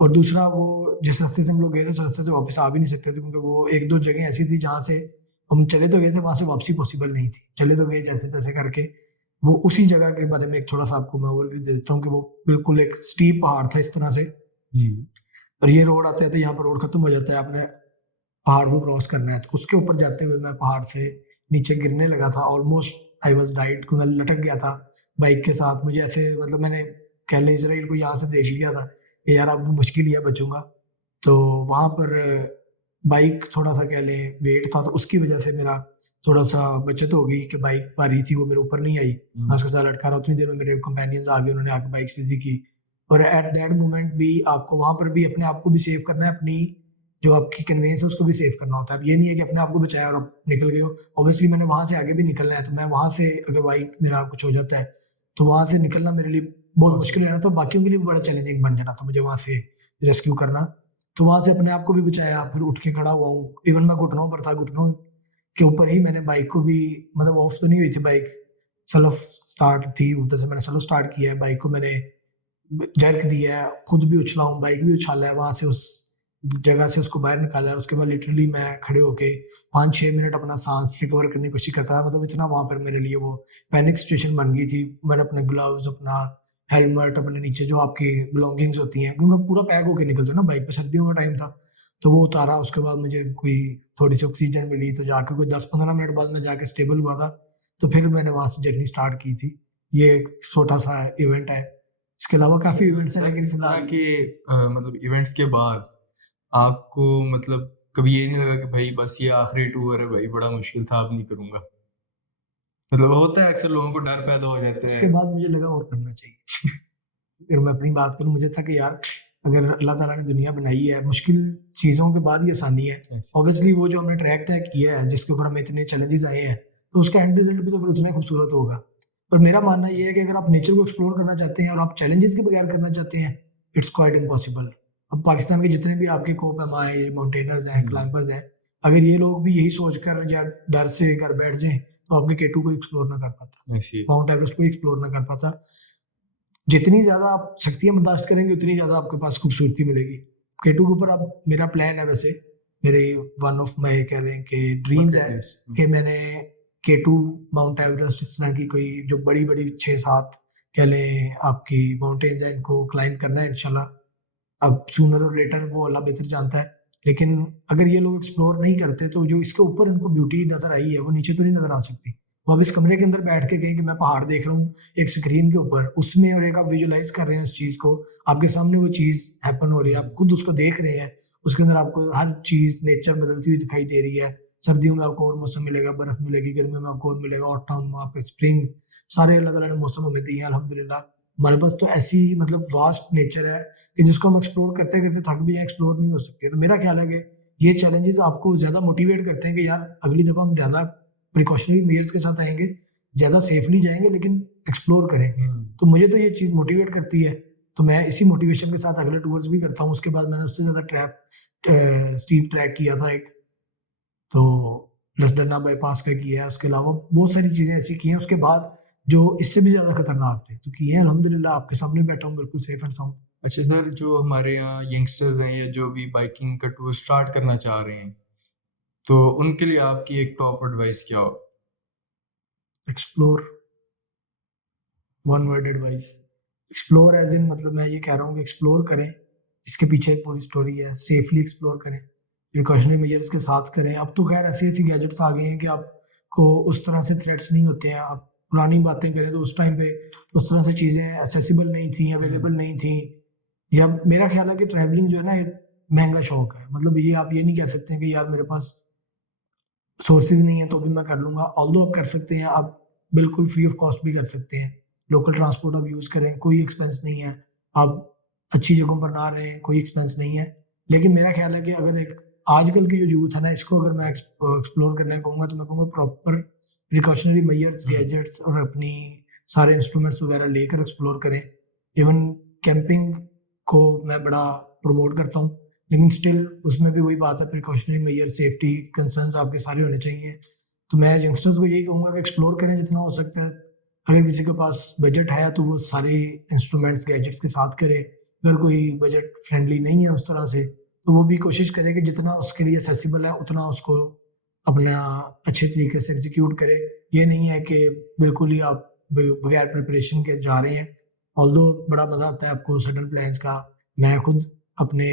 और दूसरा वो जिस रास्ते से हम लोग गए थे, उस रास्ते से वापस आ भी नहीं सकते थे, क्योंकि वो 1-2 जगह ऐसी थी जहाँ से हम चले तो गए थे, वहाँ से वापसी पॉसिबल नहीं थी। चले तो गए जैसे-तैसे करके, वो उसी जगह के बारे में एक थोड़ा-सा आपको मैं ओवरव्यू दे देता हूँ कि वो बिल्कुल एक स्टीप पहाड़ था इस तरह से। हुँ। और ये रोड आते-आते यहाँ पर रोड खत्म हो जाता है, आपने पहाड़ को क्रॉस करना है, तो उसके ऊपर जाते हुए मैं पहाड़ से नीचे गिरने लगा था, ऑलमोस्ट आई वाज़ डाइड, मैं लटक गया था बाइक के साथ। मुझे ऐसे मतलब मैंने कह लें इज़राइल को यहाँ से देख लिया था कि यार अब मुश्किल ही है बचूँगा। तो वहाँ पर बाइक थोड़ा-सा कह लें वेट था, तो उसकी वजह से मेरा थोड़ा-सा बचत हो गई कि बाइक भारी थी वो मेरे ऊपर नहीं आई। मैं हुँ। उसके साथ लटका रहा, उतनी देर में मेरे कंपेनियंस आ गए, उन्होंने आके बाइक सीधी की। और एट दैट मोमेंट भी आपको वहाँ पर भी अपने आप को भी सेव करना है, अपनी जो आपकी कन्वेंस है उसको भी सेव करना होता है। अब ये नहीं है कि अपने आप को बचाया और आप निकल गए हो। ऑब्वियसली मैंने वहाँ से आगे भी निकलना है, तो मैं वहाँ से अगर बाइक मेरा कुछ हो जाता है, तो वहाँ से निकलना मेरे लिए बहुत मुश्किल हो जाना, तो बाकियों के लिए भी बड़ा चैलेंजिंग बन जाना था मुझे वहाँ से रेस्क्यू करना। तो वहाँ से अपने आप को भी बचाया, फिर उठ के खड़ा हुआ हूँ। इवन मैं घुटनों पर था, घुटनों के ऊपर ही मैंने बाइक को भी मतलब ऑफ तो नहीं हुई थी बाइक, सेल्फ स्टार्ट थी, उधर से मैंने सेल्फ स्टार्ट किया है, बाइक को मैंने जर्क दिया है, खुद भी उछला हूँ, बाइक भी उछाला है, वहाँ से उस जगह से उसको बाहर निकाला है। उसके बाद लिटरली मैं खड़े होके 5-6 मिनट अपना साँस रिकवर करने की कोशिश करता था। मतलब इतना वहाँ पर मेरे लिए वो पैनिक सिचुएशन बन गई थी। मैंने अपने ग्लव्स, अपना हेलमेट, अपने नीचे जो आपकी बिलॉन्गिंग्स होती हैं, क्योंकि पूरा पैक होके निकलते हो ना बाइक पे, सर्दियों का टाइम था, तो वो उतारा। उसके बाद मुझे कोई थोड़ी-सी ऑक्सीजन मिली, तो जाके कोई 10-15 मिनट बाद मैं जाके स्टेबल हुआ था, तो फिर मैंने वहाँ से जर्नी स्टार्ट की थी। ये एक छोटा-सा इवेंट है। इसके अलावा काफ़ी इवेंट्स हैं, सर, लेकिन इस तरह फिलहाल के मतलब इवेंट्स के बाद आपको मतलब कभी ये नहीं लगा कि भाई बस ये आखिरी टूर है भाई, बड़ा मुश्किल था, अब नहीं करूँगा? मतलब होता है अक्सर लोगों को डर पैदा हो जाता है। उसके बाद मुझे लगा और करना चाहिए। अगर मैं अपनी बात करूँ, मुझे था कि यार अगर अल्लाह ताला ने दुनिया बनाई है, मुश्किल चीज़ों के बाद ही आसानी है। ऐसे ऑब्वियसली वो जो हमने ट्रैक तय किया है, जिसके ऊपर हमें इतने चैलेंजेस आए हैं, तो उसका एंड रिज़ल्ट भी तो फिर उतना ही खूबसूरत होगा। पर मेरा मानना ये है कि अगर आप नेचर को एक्सप्लोर करना चाहते हैं और आप चैलेंजेस के बगैर करना चाहते हैं, इट्स क्वाइट इम्पॉसिबल। अब पाकिस्तान के जितने भी आपके कोपएमाए, माउंटेनर्स हैं, क्लाइंबर्स हैं, अगर ये लोग भी यही सोचकर या डर से घर बैठ जाएँ, तो आपके K2 को एक्सप्लोर ना कर पाता, I see. माउंट एवरेस्ट को एक्सप्लोर ना कर पाता। जितनी ज़्यादा आप शक्तियाँ बर्दाश्त करेंगे, उतनी ज़्यादा आपके पास खूबसूरती मिलेगी। K2 के ऊपर अब मेरा प्लान है वैसे, मेरे वन ऑफ माय कह रहे हैं कि ड्रीम्स Bucket है list. कि मैंने K2, माउंट एवरेस्ट, इस तरह की कोई जो बड़ी-बड़ी 6-7 कह लें आपकी माउंटेन्स हैं, इनको क्लाइंब करना है इंशाल्लाह। अब सूनर और लेटर वो अल्लाह बेहतर जानता है। लेकिन अगर ये लोग एक्सप्लोर नहीं करते, तो जो इसके ऊपर इनको ब्यूटी नज़र आई है, वो नीचे तो नहीं नज़र आ सकती। वो अब इस कमरे के अंदर बैठ के कहें कि मैं पहाड़ देख रहा हूँ एक स्क्रीन के ऊपर, उसमें और एक आप विजुअलाइज़ कर रहे हैं उस चीज़ को, आपके सामने वो चीज़ हैपन हो रही है, आप खुद उसको देख रहे हैं, उसके अंदर आपको हर चीज़ नेचर बदलती हुई दिखाई दे रही है। सर्दियों में आपको और मौसम मिलेगा, बर्फ़ मिलेगी, गर्मियों में आपको और मिलेगा, ऑटम, आपका स्प्रिंग, सारे अल्लाह ताला ने मौसम हमें दिए हैं अल्हम्दुलिल्लाह। हमारे पास तो ऐसी मतलब वास्ट नेचर है कि जिसको हम एक्सप्लोर करते-करते थक भी जाएँ, एक्सप्लोर नहीं हो सकते। तो मेरा ख्याल है कि ये चैलेंजेज़ आपको ज़्यादा मोटिवेट करते हैं कि यार अगली दफ़ा हम ज़्यादा प्रिकॉशनरी मेजर्स के साथ आएँगे, ज़्यादा सेफली जाएँगे लेकिन एक्सप्लोर करेंगे। तो मुझे तो ये चीज़ मोटिवेट करती है, तो मैं इसी मोटिवेशन के साथ अगले टूर्स भी करता हूँ। उसके बाद मैंने उससे ज़्यादा स्टीप ट्रैक किया था एक, तो लसडन्ना बाईपास का किया है, उसके अलावा बहुत सारी चीज़ें ऐसी की हैं उसके बाद जो इससे भी ज़्यादा खतरनाक थे। तो किए हैं अल्हम्दुलिल्लाह, आपके सामने बैठा हूँ बिल्कुल सेफ एंड साउंड। अच्छा सर, जो हमारे यहाँ यंगस्टर्स हैं या जो भी बाइकिंग का टूर स्टार्ट करना चाह रहे हैं, तो उनके लिए आपकी एक टॉप एडवाइस क्या हो? Explore, one word advice, explore as in मतलब मैं ये कह रहा हूँ कि एक्सप्लोर करें, इसके पीछे एक पूरी स्टोरी है, सेफली एक्सप्लोर करें, प्रिकॉशनरी मेजर्स के साथ करें। अब तो खैर ऐसी-ऐसी गैजेट्स आ गए हैं कि आपको उस तरह से थ्रेट्स नहीं होते हैं। आप पुरानी बातें करें तो उस टाइम पे उस तरह से चीज़ें एक्सेसिबल नहीं थी, अवेलेबल नहीं थी। या मेरा ख्याल है कि ट्रैवलिंग जो है ना एक महँगा शौक है। मतलब ये आप ये नहीं कह सकते हैं कि यार मेरे पास सोर्सेज़ नहीं है तो भी मैं कर लूँगा। ऑल्दो आप कर सकते हैं, आप बिल्कुल फ्री ऑफ कॉस्ट भी कर सकते हैं। लोकल ट्रांसपोर्ट आप यूज़ करें, कोई एक्सपेंस नहीं है। आप अच्छी जगहों पर ना रहें, कोई एक्सपेंस नहीं है। लेकिन मेरा ख़्याल है कि अगर एक आजकल की जो यूथ है ना, इसको अगर मैं एक्सप्लोर करने कहूँगा तो मैं कहूँगा प्रॉपर प्रिकॉशनरी मेजर्स, गैजेट्स और अपनी सारे इंस्ट्रूमेंट्स वग़ैरह लेकर एक्सप्लोर करें। इवन कैंपिंग को मैं बड़ा प्रमोट करता हूँ। लेकिन स्टिल उसमें भी वही बात है, प्रिकॉशनरी मेजर, सेफ्टी कंसर्न्स आपके सारे होने चाहिए। तो मैं यंगस्टर्स को यही कहूँगा कि एक्सप्लोर करें जितना हो सकता है। अगर किसी के पास बजट है तो वो सारे इंस्ट्रूमेंट्स, गैजेट्स के साथ करे। अगर कोई बजट फ्रेंडली नहीं है उस तरह से, तो वो भी कोशिश करे कि जितना उसके लिए एक्सेसिबल है उतना उसको अपना अच्छे तरीके से एग्ज़ीक्यूट करे। ये नहीं है कि बिल्कुल ही आप बगैर प्रिपरेशन के जा रहे हैं। ऑल्दो बड़ा मज़ा आता है आपको सडन प्लान्स का। मैं खुद अपने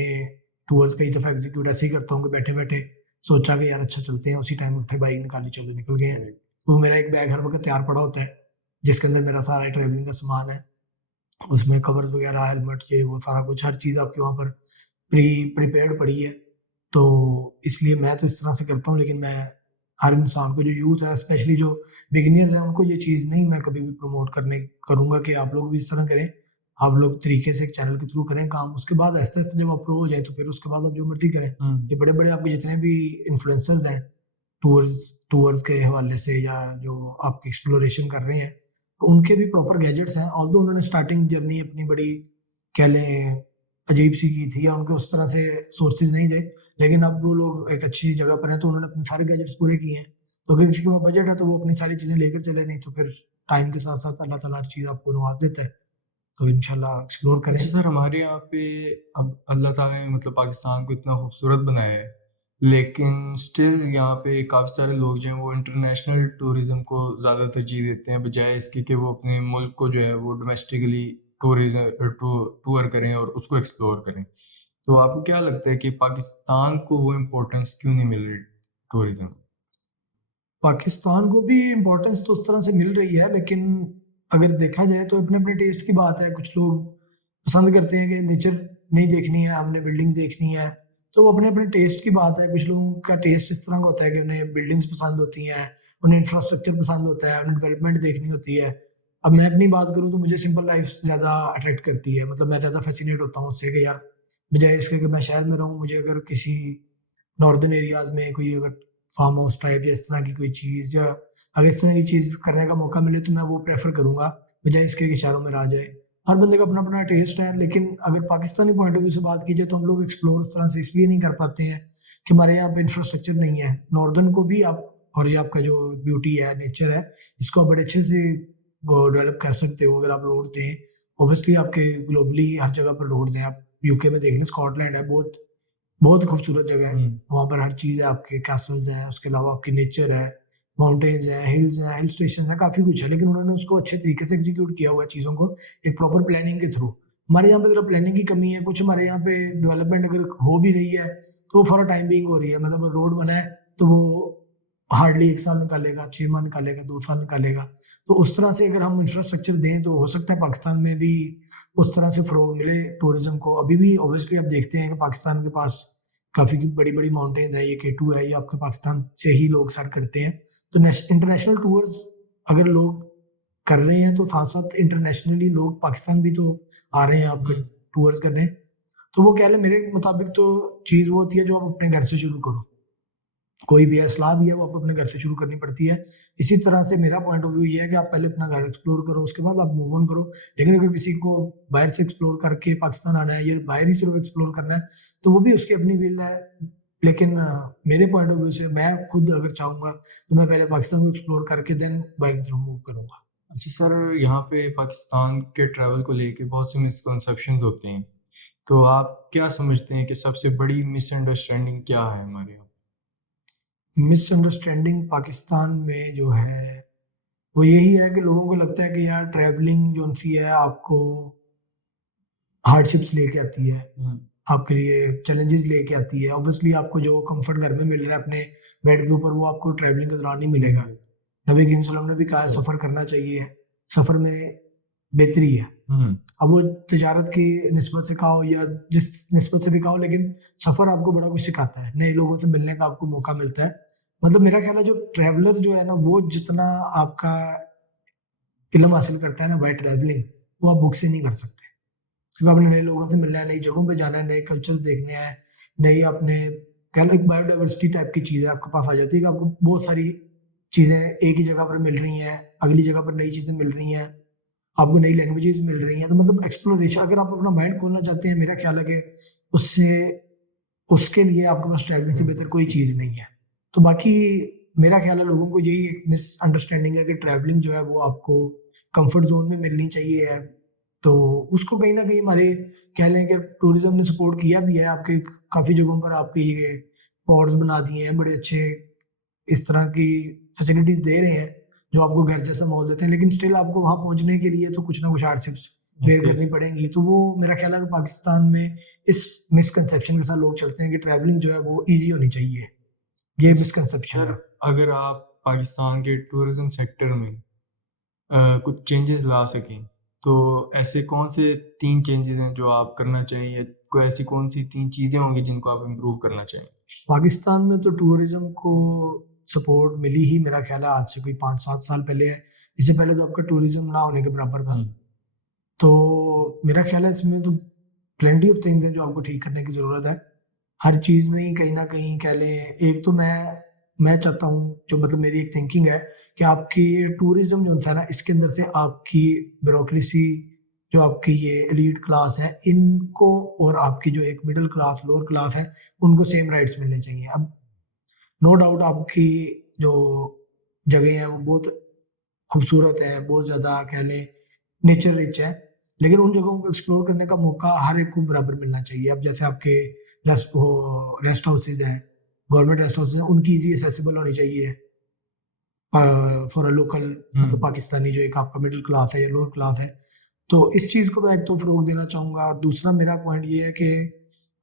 टूर्स कई दफ़ा एग्ज़ीक्यूट ऐसे ही करता हूँ कि बैठे-बैठे सोचा कि यार अच्छा चलते हैं, उसी टाइम उठे, बाइक निकाली, चलो निकल गए हैं। तो मेरा एक बैग हर वक़्त तैयार पड़ा होता है, जिसके अंदर मेरा सारा ट्रैवलिंग का सामान है। उसमें कवर्स वग़ैरह, हेलमेट, ये वो सारा कुछ, हर चीज़ आपकी वहाँ पर प्रिपेयर्ड पड़ी है। तो इसलिए मैं तो इस तरह से करता हूँ, लेकिन मैं हर इंसान को, जो यूथ है स्पेशली जो बिगिनर्स हैं, उनको ये चीज़ नहीं मैं कभी भी प्रमोट करने करूँगा कि आप लोग भी इस तरह करें। आप लोग तरीके से एक चैनल के थ्रू करें काम, उसके बाद आहिस्ता-आहिस्ता जब आप प्रो हो जाएँ तो फिर उसके बाद आप जो मर्ज़ी करें। ये बड़े-बड़े आपके जितने भी इन्फ्लुएंसर्स हैं, टूर्स टूर्स के हवाले से या जो आपकी एक्सप्लोरेशन कर रहे हैं, तो उनके भी प्रॉपर गैजेट्स हैं। ऑल्दो उन्होंने स्टार्टिंग जर्नी अपनी बड़ी कह लें अजीब-सी की थी, या उनके उस तरह से सोर्सेज़ नहीं थे, लेकिन अब वो लोग एक अच्छी जगह पर हैं, तो उन्होंने अपने सारे गैजेट्स पूरे किए हैं। तो अगर किसी के पास बजट है, तो वो अपनी सारी चीज़ें लेकर चले, नहीं तो फिर टाइम के साथ-साथ अल्लाह ताला हर चीज़ आपको नवाज़ देता है। तो इंशाल्लाह एक्सप्लोर करें। अच्छा सर, हमारे यहाँ पे अब अल्लाह ताला ने मतलब पाकिस्तान को इतना खूबसूरत बनाया है, लेकिन स्टिल यहाँ पे काफ़ी सारे लोग जो हैं वो इंटरनेशनल टूरिज़्म को ज़्यादा तरजीह देते हैं, बजाय इसके कि वो अपने मुल्क को जो है वो डोमेस्टिकली टूर करें और उसको एक्सप्लोर करें। तो आपको क्या लगता है कि पाकिस्तान को वो इम्पोर्टेंस क्यों नहीं मिल रही टूरिज़्म? पाकिस्तान को भी इम्पोर्टेंस तो उस तरह से मिल रही है, लेकिन अगर देखा जाए तो अपने-अपने टेस्ट की बात है। कुछ लोग पसंद करते हैं कि नेचर नहीं देखनी है, हमने बिल्डिंग्स देखनी है, तो वो अपने-अपने टेस्ट की बात है। कुछ लोगों का टेस्ट इस तरह का होता है कि उन्हें बिल्डिंग्स पसंद होती हैं, उन्हें इंफ्रास्ट्रक्चर पसंद होता है, उन्हें डेवलपमेंट देखनी होती है। अब मैं अपनी बात करूँ तो मुझे सिंपल लाइफ़ ज़्यादा अट्रैक्ट करती है। मतलब मैं ज़्यादा फ़ैसिनेट होता हूँ उससे कि यार, बजाए इसके कि मैं शहर में रहूँ, मुझे अगर किसी नॉर्दर्न एरियाज़ में कोई अगर फार्म हाउस टाइप या इस तरह की कोई चीज़, या अगर इस तरह की चीज़ करने का मौका मिले तो मैं वो प्रेफ़र करूँगा, बजाए इसके कि शहरों में रहा जाए। हर बंदे का अपना-अपना टेस्ट है, लेकिन अगर पाकिस्तानी पॉइंट ऑफ व्यू से बात की जाए तो हम लोग एक्सप्लोर उस तरह से इसलिए नहीं कर पाते हैं कि हमारे यहाँ पे इंफ्रास्ट्रक्चर नहीं है। नॉर्दर्न को भी आप, और ये आपका जो ब्यूटी है, नेचर है, इसको आप बड़े अच्छे से वो डेवलप कर सकते हो अगर आप रोड दें। ऑब्वियसली आपके ग्लोबली हर जगह पर रोड्स हैं, आप यूके में देख लें, स्कॉटलैंड है, बहुत बहुत खूबसूरत जगह है। हुँ, वहाँ पर हर चीज़ है, आपके कैसल्स हैं, उसके अलावा आपकी नेचर है, माउंटेन्स हैं, हिल स्टेशन है, काफ़ी कुछ है, लेकिन उन्होंने उसको अच्छे तरीके से एग्ज़ीक्यूट किया हुआ है चीज़ों को, एक प्रॉपर प्लानिंग के थ्रू। हमारे यहाँ पे ज़रा प्लानिंग की कमी है, कुछ हमारे यहाँ पे डेवलपमेंट अगर हो भी रही है, तो फॉर अ टाइम बीइंग हो रही है। मतलब रोड बना है, तो वो हार्डली 1 साल निकालेगा, 6 माह निकालेगा, 2 साल निकालेगा। तो उस तरह से अगर हम इंफ्रास्ट्रक्चर दें, तो हो सकता है पाकिस्तान में भी उस तरह से फ़रोग़ मिले टूरिज़्म को। अभी भी ऑब्वियसली आप देखते हैं कि पाकिस्तान के पास काफ़ी बड़ी-बड़ी माउंटेन्स हैं, ये K2 है, ये आपके पाकिस्तान से ही लोग सर करते हैं। तो इंटरनेशनल टूर्स अगर लोग कर रहे हैं, तो साथ-साथ इंटरनेशनली लोग पाकिस्तान भी तो आ रहे हैं आपके हुँ। टूर्स करने। तो वो कह लें, मेरे मुताबिक तो चीज़ वो होती है जो आप अपने घर से शुरू करो। कोई भी है, सलाह भी है, वो आपको अपने घर से शुरू करनी पड़ती है। इसी तरह से मेरा पॉइंट ऑफ व्यू ये है कि आप पहले अपना घर एक्सप्लोर करो, उसके बाद आप मूव ऑन करो। लेकिन अगर किसी को बाहर से एक्सप्लोर करके पाकिस्तान आना है या बाहर ही सिर्फ़ एक्सप्लोर करना है, तो वो भी उसकी अपनी विल है। लेकिन मेरे पॉइंट ऑफ व्यू से मैं खुद अगर चाहूँगा, तो मैं पहले पाकिस्तान को एक्सप्लोर करके देन बाहर की तरफ मूव करूँगा। अच्छा सर, यहाँ पे पाकिस्तान के ट्रैवल को लेके बहुत से मिसकंसेप्शंस होते हैं। तो आप क्या समझते हैं कि सबसे बड़ी मिसअंडरस्टैंडिंग क्या है हमारे यहाँ? मिसअंडरस्टैंडिंग पाकिस्तान में जो है, वो यही है कि लोगों को लगता है कि यार ट्रैवलिंग जो-सी है आपको हार्डशिप्स लेके आती है, हुँ, आपके लिए चैलेंजेस लेके आती है। ऑब्वियसली आपको जो कम्फर्ट घर में मिल रहा है अपने बेड के ऊपर, वो आपको ट्रैवलिंग के दौरान नहीं मिलेगा। जी, नबी करीम सल्लल्लाहु अलैहि वसल्लम ने भी कहा है जी। सफ़र करना चाहिए, सफ़र में बेहतरी है। हुँ, अब वो तिजारत की निस्बत से कहा हो या जिस निस्बत से भी कहा हो, लेकिन सफ़र आपको बड़ा कुछ सिखाता है, नए लोगों से मिलने का आपको मौका मिलता है। मतलब मेरा ख्याल है जो ट्रैवलर जो है ना, वो जितना आपका इल्म हासिल करता है ना बाय ट्रैवलिंग, वो आप बुक से नहीं कर सकते। क्योंकि आपने नए लोगों से मिलना है, नई जगहों पे जाना है, नए कल्चर्स देखने हैं, नई आपने कह लो एक बायोडायवर्सिटी टाइप की चीज़ है आपके पास आ जाती है कि आपको बहुत सारी चीज़ें एक ही जगह पर मिल रही हैं, अगली जगह पर नई चीज़ें मिल रही हैं, आपको नई लैंग्वेजेज़ मिल रही हैं। तो मतलब एक्सप्लोरेशन, अगर आप अपना माइंड खोलना चाहते हैं, मेरा ख्याल है कि उससे उसके लिए आपके पास ट्रैवलिंग से हुँ, बेहतर कोई चीज़ नहीं है। तो बाकी मेरा ख्याल है लोगों को यही एक मिसअंडरस्टैंडिंग है कि ट्रैवलिंग जो है वो आपको कम्फर्ट ज़ोन में मिलनी चाहिए है। तो उसको कहीं न कहीं हमारे कह लें कि टूरिज़्म ने सपोर्ट किया भी है। आपके काफ़ी जगहों पर आपके ये पॉड्स बना दिए हैं, बड़े अच्छे इस तरह की फैसिलिटीज़ दे रहे हैं, जो आपको घर जैसा माहौल देते हैं। लेकिन स्टिल आपको वहाँ पहुँचने के लिए तो कुछ ना कुछ हार्डशिप्स बेयर यस, करनी पड़ेंगी। तो वो मेरा ख्याल है कि पाकिस्तान में इस मिसकंसेप्शन के साथ लोग चलते हैं कि ट्रैवलिंग जो है वो ईज़ी होनी चाहिए। ये यस। मिसकंसेप्शन सर, है। अगर आप पाकिस्तान के टूरिज़्म सेक्टर में कुछ चेंजेस ला सकें, तो ऐसे कौन से 3 चेंजेस हैं जो आप करना चाहेंगे? कोई ऐसी कौन-सी 3 चीज़ें होंगी जिनको आप इम्प्रूव करना चाहेंगे? पाकिस्तान में तो टूरिज़्म को सपोर्ट मिली ही मेरा ख्याल है आज से कोई 5-7 साल पहले है। इससे पहले तो आपका टूरिज़्म ना होने के बराबर था। हुँ, तो मेरा ख्याल है इसमें तो प्लेंटी ऑफ थिंग्स हैं जो आपको ठीक करने की ज़रूरत है। हर चीज़ में ही कहीं न कहीं कह लें, एक तो मैं चाहता हूँ, जो मतलब मेरी एक थिंकिंग है कि आपकी ये टूरिज़्म जो होता है ना, इसके अंदर से आपकी ब्यूरोक्रेसी, जो आपकी ये एलीट क्लास है, इनको और आपकी जो एक मिडल क्लास, लोअर क्लास है, उनको सेम राइट्स मिलने चाहिए। अब नो डाउट आपकी जो जगह है वो बहुत खूबसूरत है, बहुत ज़्यादा कह लें नेचर रिच है, लेकिन उन जगहों को एक्सप्लोर करने का मौका हर एक को बराबर मिलना चाहिए। अब जैसे आपके रेस्ट हाउसेज़ हैं, गवर्नमेंट रेस्ट हाउसेज़ हैं, उनकी ईज़ी एक्सेसिबल होनी चाहिए फॉर अ लोकल, मतलब हुँ, पाकिस्तानी जो एक आपका मिडल क्लास है या लोअर क्लास है। तो इस चीज़ को मैं एक तो फ़रोग़ देना चाहूँगा, और दूसरा मेरा पॉइंट ये है कि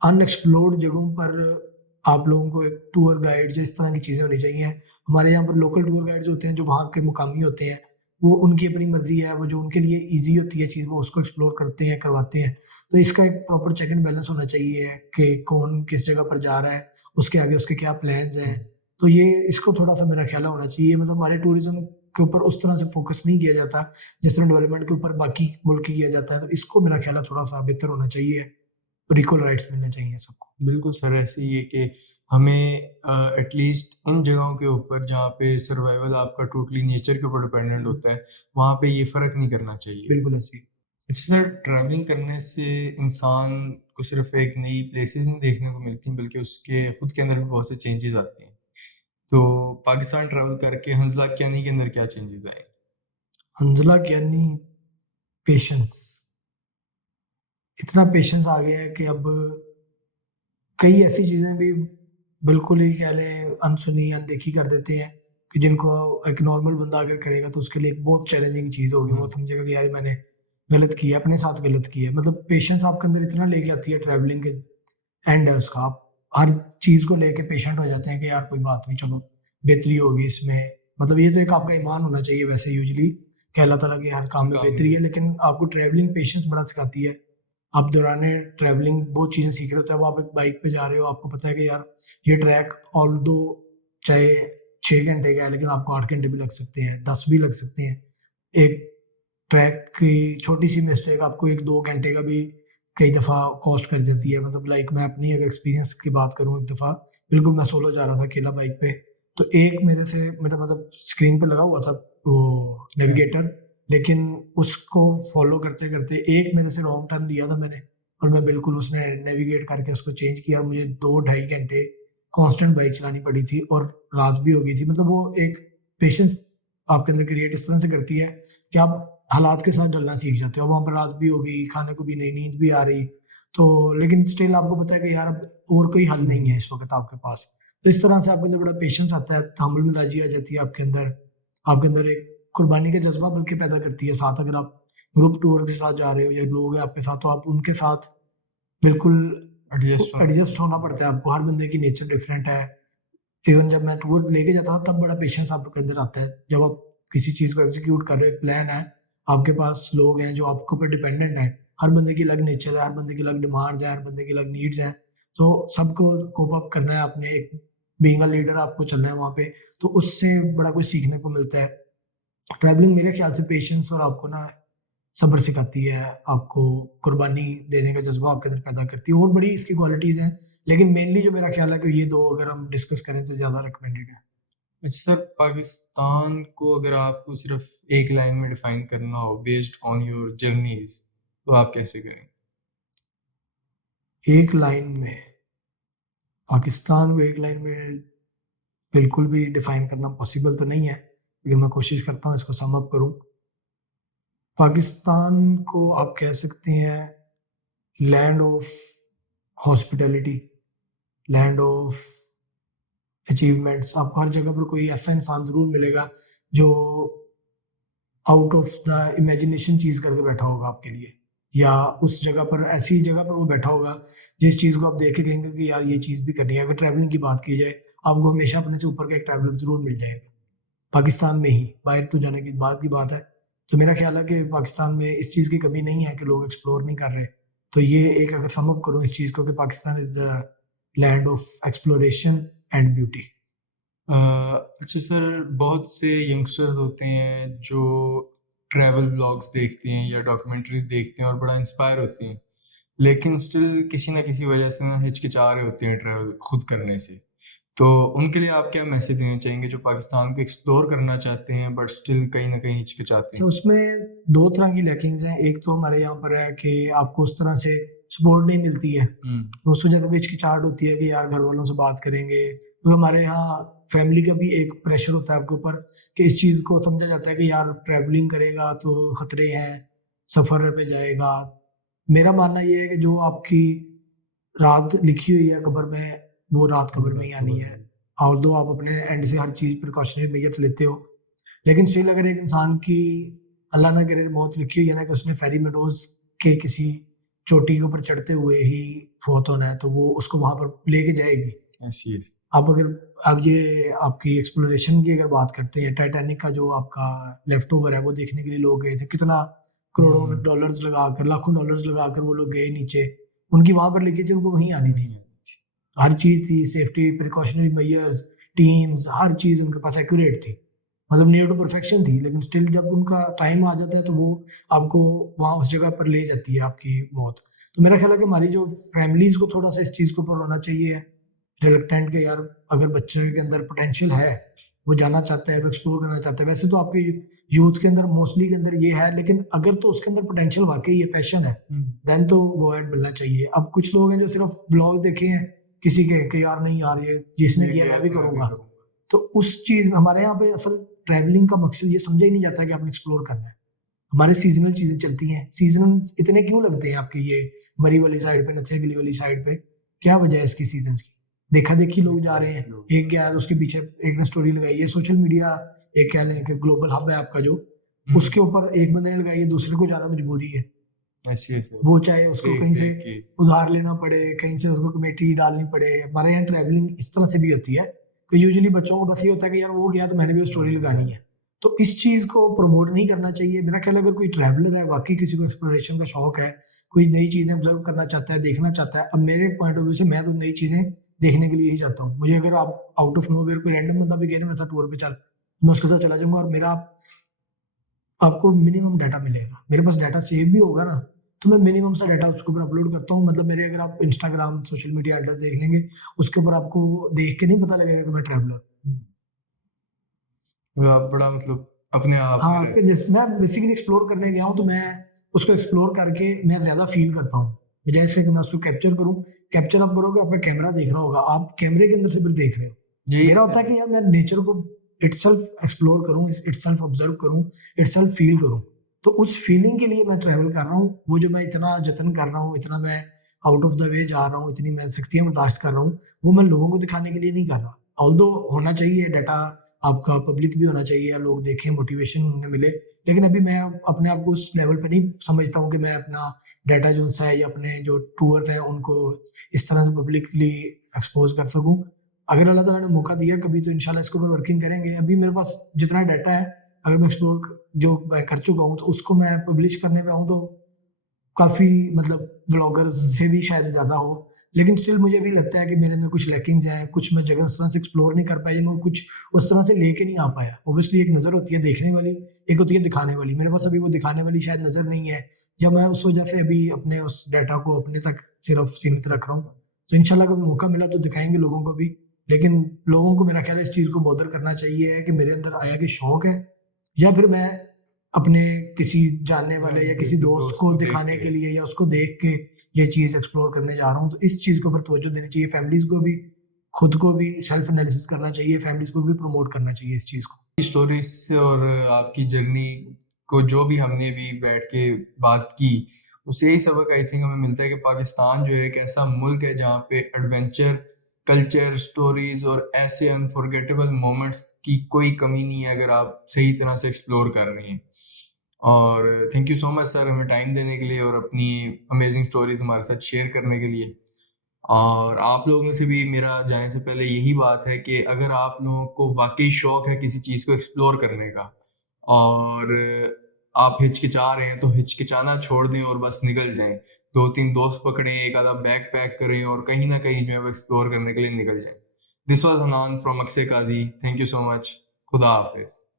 अनएक्सप्लोर्ड जगहों पर आप लोगों को एक टूर गाइड या इस तरह की चीज़ें होनी चाहिए। हमारे यहाँ पर लोकल टूर गाइड्स होते हैं जो वहाँ के मुकामी होते हैं, वो उनकी अपनी मर्ज़ी है, वो जो उनके लिए ईज़ी होती है चीज़ वो उसको एक्सप्लोर करते हैं, करवाते हैं। तो इसका एक प्रॉपर चेक एंड बैलेंस होना चाहिए कि कौन किस जगह पर जा रहा है, उसके आगे उसके क्या प्लान्स हैं। हुँ। तो ये इसको थोड़ा-सा मेरा ख़्याल होना चाहिए, मतलब हमारे टूरिज़्म के ऊपर उस तरह से फ़ोकस नहीं किया जाता, जिस तरह डेवलपमेंट के ऊपर बाकी मुल्क किया जाता है, तो इसको मेरा ख़्याल है थोड़ा-सा बेहतर होना चाहिए। और इक्वल राइट्स मिलने चाहिए सबको। बिल्कुल सर, ऐसे ही है कि हमें एटलीस्ट इन जगहों के ऊपर जहाँ पे सर्वाइवल आपका टोटली नेचर के ऊपर डिपेंडेंट होता है, वहाँ पे ये फ़र्क नहीं करना चाहिए। बिल्कुल ऐसे ही। अच्छा सर, ट्रैवलिंग करने से इंसान को सिर्फ़ एक नई प्लेसेस नहीं देखने को मिलती, बल्कि उसके खुद के अंदर भी बहुत से चेंजेज़ आते हैं। तो पाकिस्तान ट्रैवल करके हंज़ला कियानी के अंदर क्या चेंजेज़ आए? हंज़ला कियानी पेशेंस, इतना पेशेंस आ गया है कि अब कई ऐसी चीज़ें भी बिल्कुल ही कह लें अनसुनी, अनदेखी कर देते हैं कि जिनको एक नॉर्मल बंदा अगर करेगा तो उसके लिए एक बहुत चैलेंजिंग चीज़ होगी। वो हुँ, समझेगा कि यार मैंने गलत किया, अपने साथ गलत किया। मतलब पेशेंस आपके अंदर इतना लेके आती है ट्रैवलिंग के एंड है उसका। आप हर चीज़ को लेके पेशेंट हो जाते हैं कि यार कोई बात नहीं, चलो बेहतरी होगी इसमें। मतलब ये तो एक आपका ईमान होना चाहिए वैसे यूजुअली कि अल्लाह ताला के हर काम में काम बेहतरी में है, लेकिन आपको ट्रैवलिंग पेशेंस बड़ा सिखाती है। आप दौरान ट्रैवलिंग बहुत चीज़ें सीख रहे होते हैं। अब आप एक बाइक पे जा रहे हो, आपको पता है कि यार ये ट्रैक ऑल्दो चाहे 6 घंटे का है, लेकिन आपको 8 घंटे भी लग सकते हैं, 10 भी लग सकते हैं। एक ट्रैक की छोटी-सी मिस्टेक आपको 1-2 घंटे का भी कई दफ़ा कॉस्ट कर देती है। मतलब लाइक मैं अपनी अगर एक्सपीरियंस की बात करूँ, एक दफ़ा बिल्कुल मैं सोलो जा रहा था अकेला बाइक पे, तो एक मेरे से मेरा मतलब स्क्रीन पे लगा हुआ था वो हाँ, नेविगेटर, लेकिन उसको फ़ॉलो करते-करते एक मेरे से रॉन्ग टर्न लिया था मैंने और मैं बिल्कुल उसने नेविगेट करके उसको चेंज किया और मुझे 2 ढाई घंटे कांस्टेंट बाइक चलानी पड़ी थी और रात भी हो गई थी। मतलब वो एक पेशेंस आपके अंदर क्रिएट इस तरह से करती है कि आप हालात के साथ ढलना सीख जाते हो। वहाँ पर रात भी हो गई, खाने को भी नहीं, नींद भी आ रही, तो लेकिन स्टिल आपको पता है कि यार अब और कोई हल नहीं है इस वक़्त आपके पास। तो इस तरह से आपके अंदर बड़ा पेशेंस आता है, तहम्मुल मिज़ाजी आ जाती है आपके अंदर। आपके अंदर एक कुर्बानी का जज़्बा बल्कि पैदा करती है। साथ अगर आप ग्रुप टूर के साथ जा रहे हो या लोग हैं आपके साथ, तो आप उनके साथ बिल्कुल एडजस्ट होना एडजस्ट चाहिए। होना पड़ता है आपको। हर बंदे की नेचर डिफरेंट है। इवन जब मैं टूर लेके जाता था तब बड़ा पेशेंस आपके अंदर आता है। जब आप किसी चीज़ को एग्ज़ीक्यूट कर रहे हो, एक प्लान है, आपके पास लोग हैं जो आपके ऊपर डिपेंडेंट हैं। हर बंदे की अलग नेचर है, हर बंदे की अलग डिमांड्स हैं, हर बंदे की अलग नीड्स हैं। तो सबको कोप अप करना है आपने, एक बीइंग अ लीडर आपको चलना है वहाँ पे, तो उससे बड़ा कुछ सीखने को मिलता है। ट्रैवलिंग मेरे ख़्याल से पेशेंस और आपको ना सब्र सिखाती है, आपको कुर्बानी देने का जज़्बा आपके अंदर पैदा करती है। और बड़ी इसकी क्वालिटीज़ हैं, लेकिन मेनली जो मेरा ख़्याल है कि ये 2 अगर हम डिस्कस करें तो ज़्यादा रिकमेंडेड है। अच्छा सर, पाकिस्तान को अगर आपको सिर्फ़ एक लाइन में डिफ़ाइन करना हो बेस्ड ऑन योर जर्नीज़, तो आप कैसे करें? एक लाइन में, पाकिस्तान को एक लाइन में बिल्कुल भी डिफ़ाइन करना पॉसिबल तो नहीं है, लेकिन मैं कोशिश करता हूँ इसको सम अप करूँ। पाकिस्तान को आप कह सकते हैं land of hospitality, land of achievements. आपको हर जगह पर कोई ऐसा इंसान ज़रूर मिलेगा जो आउट ऑफ द इमेजिनेशन चीज़ करके बैठा होगा आपके लिए, या उस जगह पर ऐसी जगह पर वो बैठा होगा जिस चीज़ को आप देख के कहेंगे कि यार ये चीज़ भी करनी है। अगर ट्रैवलिंग की बात की जाए, आपको हमेशा अपने से ऊपर का एक ट्रैवलर ज़रूर मिल जाएगा, पाकिस्तान में ही। बाहर तो जाने की बात है। तो मेरा ख्याल है कि पाकिस्तान में इस चीज़ की कमी नहीं है कि लोग एक्सप्लोर नहीं कर रहे। तो ये एक अगर सम अप करूँ इस चीज़ को कि Pakistan is the land of exploration and beauty. अच्छा सर, बहुत से यंगस्टर्स होते हैं जो ट्रैवल व्लॉग्स देखते हैं या डॉक्यूमेंट्रीज़ देखते हैं और बड़ा इंस्पायर होते हैं, लेकिन स्टिल किसी न किसी वजह से ना हिचकिचा रहे होते हैं ट्रैवल खुद करने से। तो उनके लिए आप क्या मैसेज देना चाहेंगे जो पाकिस्तान को एक्सप्लोर करना चाहते हैं बट स्टिल कहीं न कहीं हिचकिचाते तो हैं? उसमें 2 तरह की लैकिंग्स हैं। एक तो हमारे यहाँ पर है कि आपको उस तरह से सपोर्ट नहीं मिलती है। हुँ, तो उस वजह से भी हिचकिचाहट होती है कि यार घर वालों से बात करेंगे। तो हमारे यहाँ फैमिली का भी एक प्रेशर होता है आपके ऊपर कि इस चीज़ को समझा जाता है कि यार ट्रैवलिंग करेगा तो खतरे हैं, सफ़र पे जाएगा। मेरा मानना ये है कि जो आपकी रात लिखी हुई है कब्र में, वो रात कब्र में ही आनी है। ऑल्दो आप अपने एंड से हर चीज़ प्रिकॉशनरी मेजर्स लेते हो, लेकिन स्टिल अगर एक इंसान की अल्लाह ना करे मौत लिखी हुई है ना कि उसने फेरी मेडोज़ के किसी चोटी के ऊपर चढ़ते हुए ही फ़ौत होना है, तो वो उसको वहाँ पर लेके जाएगी। ऐसी है। आप अगर अब ये आपकी एक्सप्लोरेशन की अगर बात करते हैं, टाइटैनिक का जो आपका लेफ्ट ओवर है, वो देखने के लिए लोग गए थे। कितना करोड़ों हुँ, डॉलर्स लगाकर, लाखों डॉलर्स लगाकर वो लोग गए नीचे। उनकी वहाँ पर लिखी थी, उनको वहीं आनी थी। नहीं आनी थी। हर चीज़ थी, सेफ्टी प्रिकॉशनरी मेजर्स, टीम्स, हर चीज़ उनके पास एक्यूरेट थी। मतलब नियर टू परफेक्शन थी, लेकिन स्टिल जब उनका टाइम आ जाता है तो वो आपको वहाँ उस जगह पर ले जाती है आपकी मौत। तो मेरा ख्याल है कि हमारी जो फैमिलीज़ को थोड़ा-सा इस चीज़ के ऊपर होना चाहिए रिलक्टेंट कि यार अगर बच्चे के अंदर पोटेंशियल है, वो जाना चाहता है, वो एक्सप्लोर करना चाहता है। वैसे तो आपके यूथ के अंदर मोस्टली के अंदर ये है, लेकिन अगर तो उसके अंदर पोटेंशियल वाक़ई है, पैशन है, देन तो गो अहेड मिलना चाहिए। अब कुछ लोग हैं जो सिर्फ़ व्लॉग देखे हैं किसी के कि यार नहीं यार ये जिसने ये किया किया मैं है भी तो मैं भी करूँगा। करूँगा। तो उस चीज़ में हमारे यहाँ पे असल ट्रैवलिंग का मकसद ये समझा ही नहीं जाता कि आपने एक्सप्लोर करना है। हमारे सीज़नल चीज़ें चलती हैं। सीज़नल इतने क्यों लगते हैं आपके ये मरी वाली साइड पे, नत्थेगली वाली साइड पे? क्या वजह है इसकी सीज़न्स की? देखा-देखी लोग जा रहे हैं। एक गया है उसके पीछे एक ने स्टोरी लगाई है। सोशल मीडिया एक कह लें कि ग्लोबल हब है आपका जो, उसके ऊपर एक बंदे ने लगाई है, दूसरे को जाना मजबूरी है। ऐसे-ऐसे वो चाहे उसको देख कहीं से देख के उधार लेना पड़े, कहीं से उसको कमेटी डालनी पड़े। हमारे यहाँ ट्रैवलिंग इस तरह से भी होती है कि यूजुअली बच्चों को बस ये होता है कि यार वो गया तो मैंने भी वो स्टोरी लगानी है। तो इस चीज़ को प्रमोट नहीं करना चाहिए। मेरा ख्याल है अगर कोई ट्रैवलर है, वाक़ई किसी को एक्सप्लोरेशन का शौक है, कोई नई चीज़ें ऑब्ज़र्व करना चाहता है, देखना चाहता है। अब मेरे पॉइंट ऑफ व्यू से मैं तो नई चीज़ें देखने के लिए ही जाता हूँ। मुझे अगर आप आउट ऑफ नोवेयर कोई रैंडम बंदा भी कहे ना मेरे साथ टूर पे चल, मैं उसके साथ चला जाऊँगा और मेरा आपको मिनिमम डाटा मिलेगा। मेरे पास डाटा सेव भी होगा ना, तो मैं मिनिमम सा डाटा उसके ऊपर अपलोड करता हूँ। मतलब मेरे अगर आप इंस्टाग्राम, सोशल मीडिया हैंडल्स देख लेंगे, उसके ऊपर आपको देख के नहीं पता लगेगा कि मैं ट्रैवलर हूँ। आप बड़ा मतलब अपने आप में हाँ, कि रहते हैं। जैसे मैं बेसिकली एक्सप्लोर करने गया हूँ, तो मैं उसको एक्सप्लोर करके मैं ज़्यादा फ़ील करता हूँ। बजाय इसके कि मैं उसको कैप्चर करूँ। कैप्चर आप करोगे, आपका कैमरा देख रहा होगा, आप कैमरे के अंदर से फिर देख रहे हो। यही मेरा होता असल है में कि यार मैं नेचर को इटसेल्फ एक्सप्लोर करूँ, इटसेल्फ ऑब्ज़र्व करूँ, इटसेल्फ फ़ील करूँ। तो उस फ़ीलिंग के लिए मैं ट्रैवल कर रहा हूँ। वो जो मैं इतना जतन कर रहा हूँ, इतना मैं आउट ऑफ द वे जा रहा हूँ, इतनी मैं सख्तियाँ बर्दाश्त कर रहा हूँ, वो मैं लोगों को दिखाने के लिए नहीं कर रहा। ऑल्दो होना चाहिए डाटा, आपका पब्लिक भी होना चाहिए, लोग देखें, मोटिवेशन उन्हें मिले। लेकिन अभी मैं अपने आप को उस लेवल पे नहीं समझता हूँ कि मैं अपना डाटा जो सा है या अपने जो टूअर्स हैं उनको इस तरह से पब्लिकली एक्सपोज़ कर सकूँ। अगर अल्लाह ताला ने मौका दिया कभी तो इंशाल्लाह इसके ऊपर वर्किंग करेंगे। अभी मेरे पास जितना डाटा है, अगर मैं एक्सप्लोर जो मैं कर चुका हूँ, तो उसको मैं पब्लिश करने पे आऊँ तो काफ़ी मतलब व्लॉगर्स से भी शायद ज़्यादा हो। लेकिन स्टिल मुझे भी लगता है कि मेरे अंदर कुछ लैकिंग्स हैं, कुछ मैं जगह उस तरह से एक्सप्लोर नहीं कर पाई, मैं कुछ उस तरह से लेके नहीं आ पाया। ऑब्वियसली एक नज़र होती है देखने वाली, एक होती है दिखाने वाली। मेरे पास अभी वो दिखाने वाली शायद नज़र नहीं है, या मैं उस वजह से अभी अपने उस डाटा को अपने तक सिर्फ़ सीमित रख रहा हूँ। तो इंशाल्लाह कभी मौका मिला तो दिखाएँगे लोगों को भी। लेकिन लोगों को मेरा ख्याल है इस चीज़ को बॉदर करना चाहिए है कि मेरे अंदर आया कि शौक है, या फिर मैं अपने किसी जानने वाले या किसी दोस्त को दिखाने के लिए या उसको देख के ये चीज़ एक्सप्लोर करने जा रहा हूँ। तो इस चीज़ के ऊपर तवज्जो देनी चाहिए। फैमिलीज़ को भी, खुद को भी सेल्फ एनालिसिस करना चाहिए, फैमिलीज़ को भी प्रमोट करना चाहिए इस चीज़ को। स्टोरीज से और आपकी जर्नी को जो भी हमने भी बैठ के बात की, उससे यही सबक आई थिंक हमें मिलता है कि पाकिस्तान जो है एक ऐसा मुल्क है जहाँ पे एडवेंचर, कल्चर, स्टोरीज और ऐसे अनफॉरगेटेबल मोमेंट्स की कोई कमी नहीं है अगर आप सही तरह से एक्सप्लोर कर रहे हैं। और thank you so much sir हमें टाइम देने के लिए और अपनी अमेजिंग स्टोरीज हमारे साथ शेयर करने के लिए। और आप लोगों में से भी मेरा जाने से पहले यही बात है कि अगर आप लोगों को वाक़ई शौक है किसी चीज़ को एक्सप्लोर करने का और आप हिचकिचा रहे हैं, तो हिचकिचाना छोड़ दें और बस निकल जाएँ। 2-3 दोस्त पकड़ें, एक आधा बैग पैक करें और कहीं न कहीं जो है वो एक्सप्लोर करने के लिए निकल जाएँ। दिस वाज़ हनान फ्रॉम अक्से काज़ी। Thank you so much. खुदा हाफ़िज़।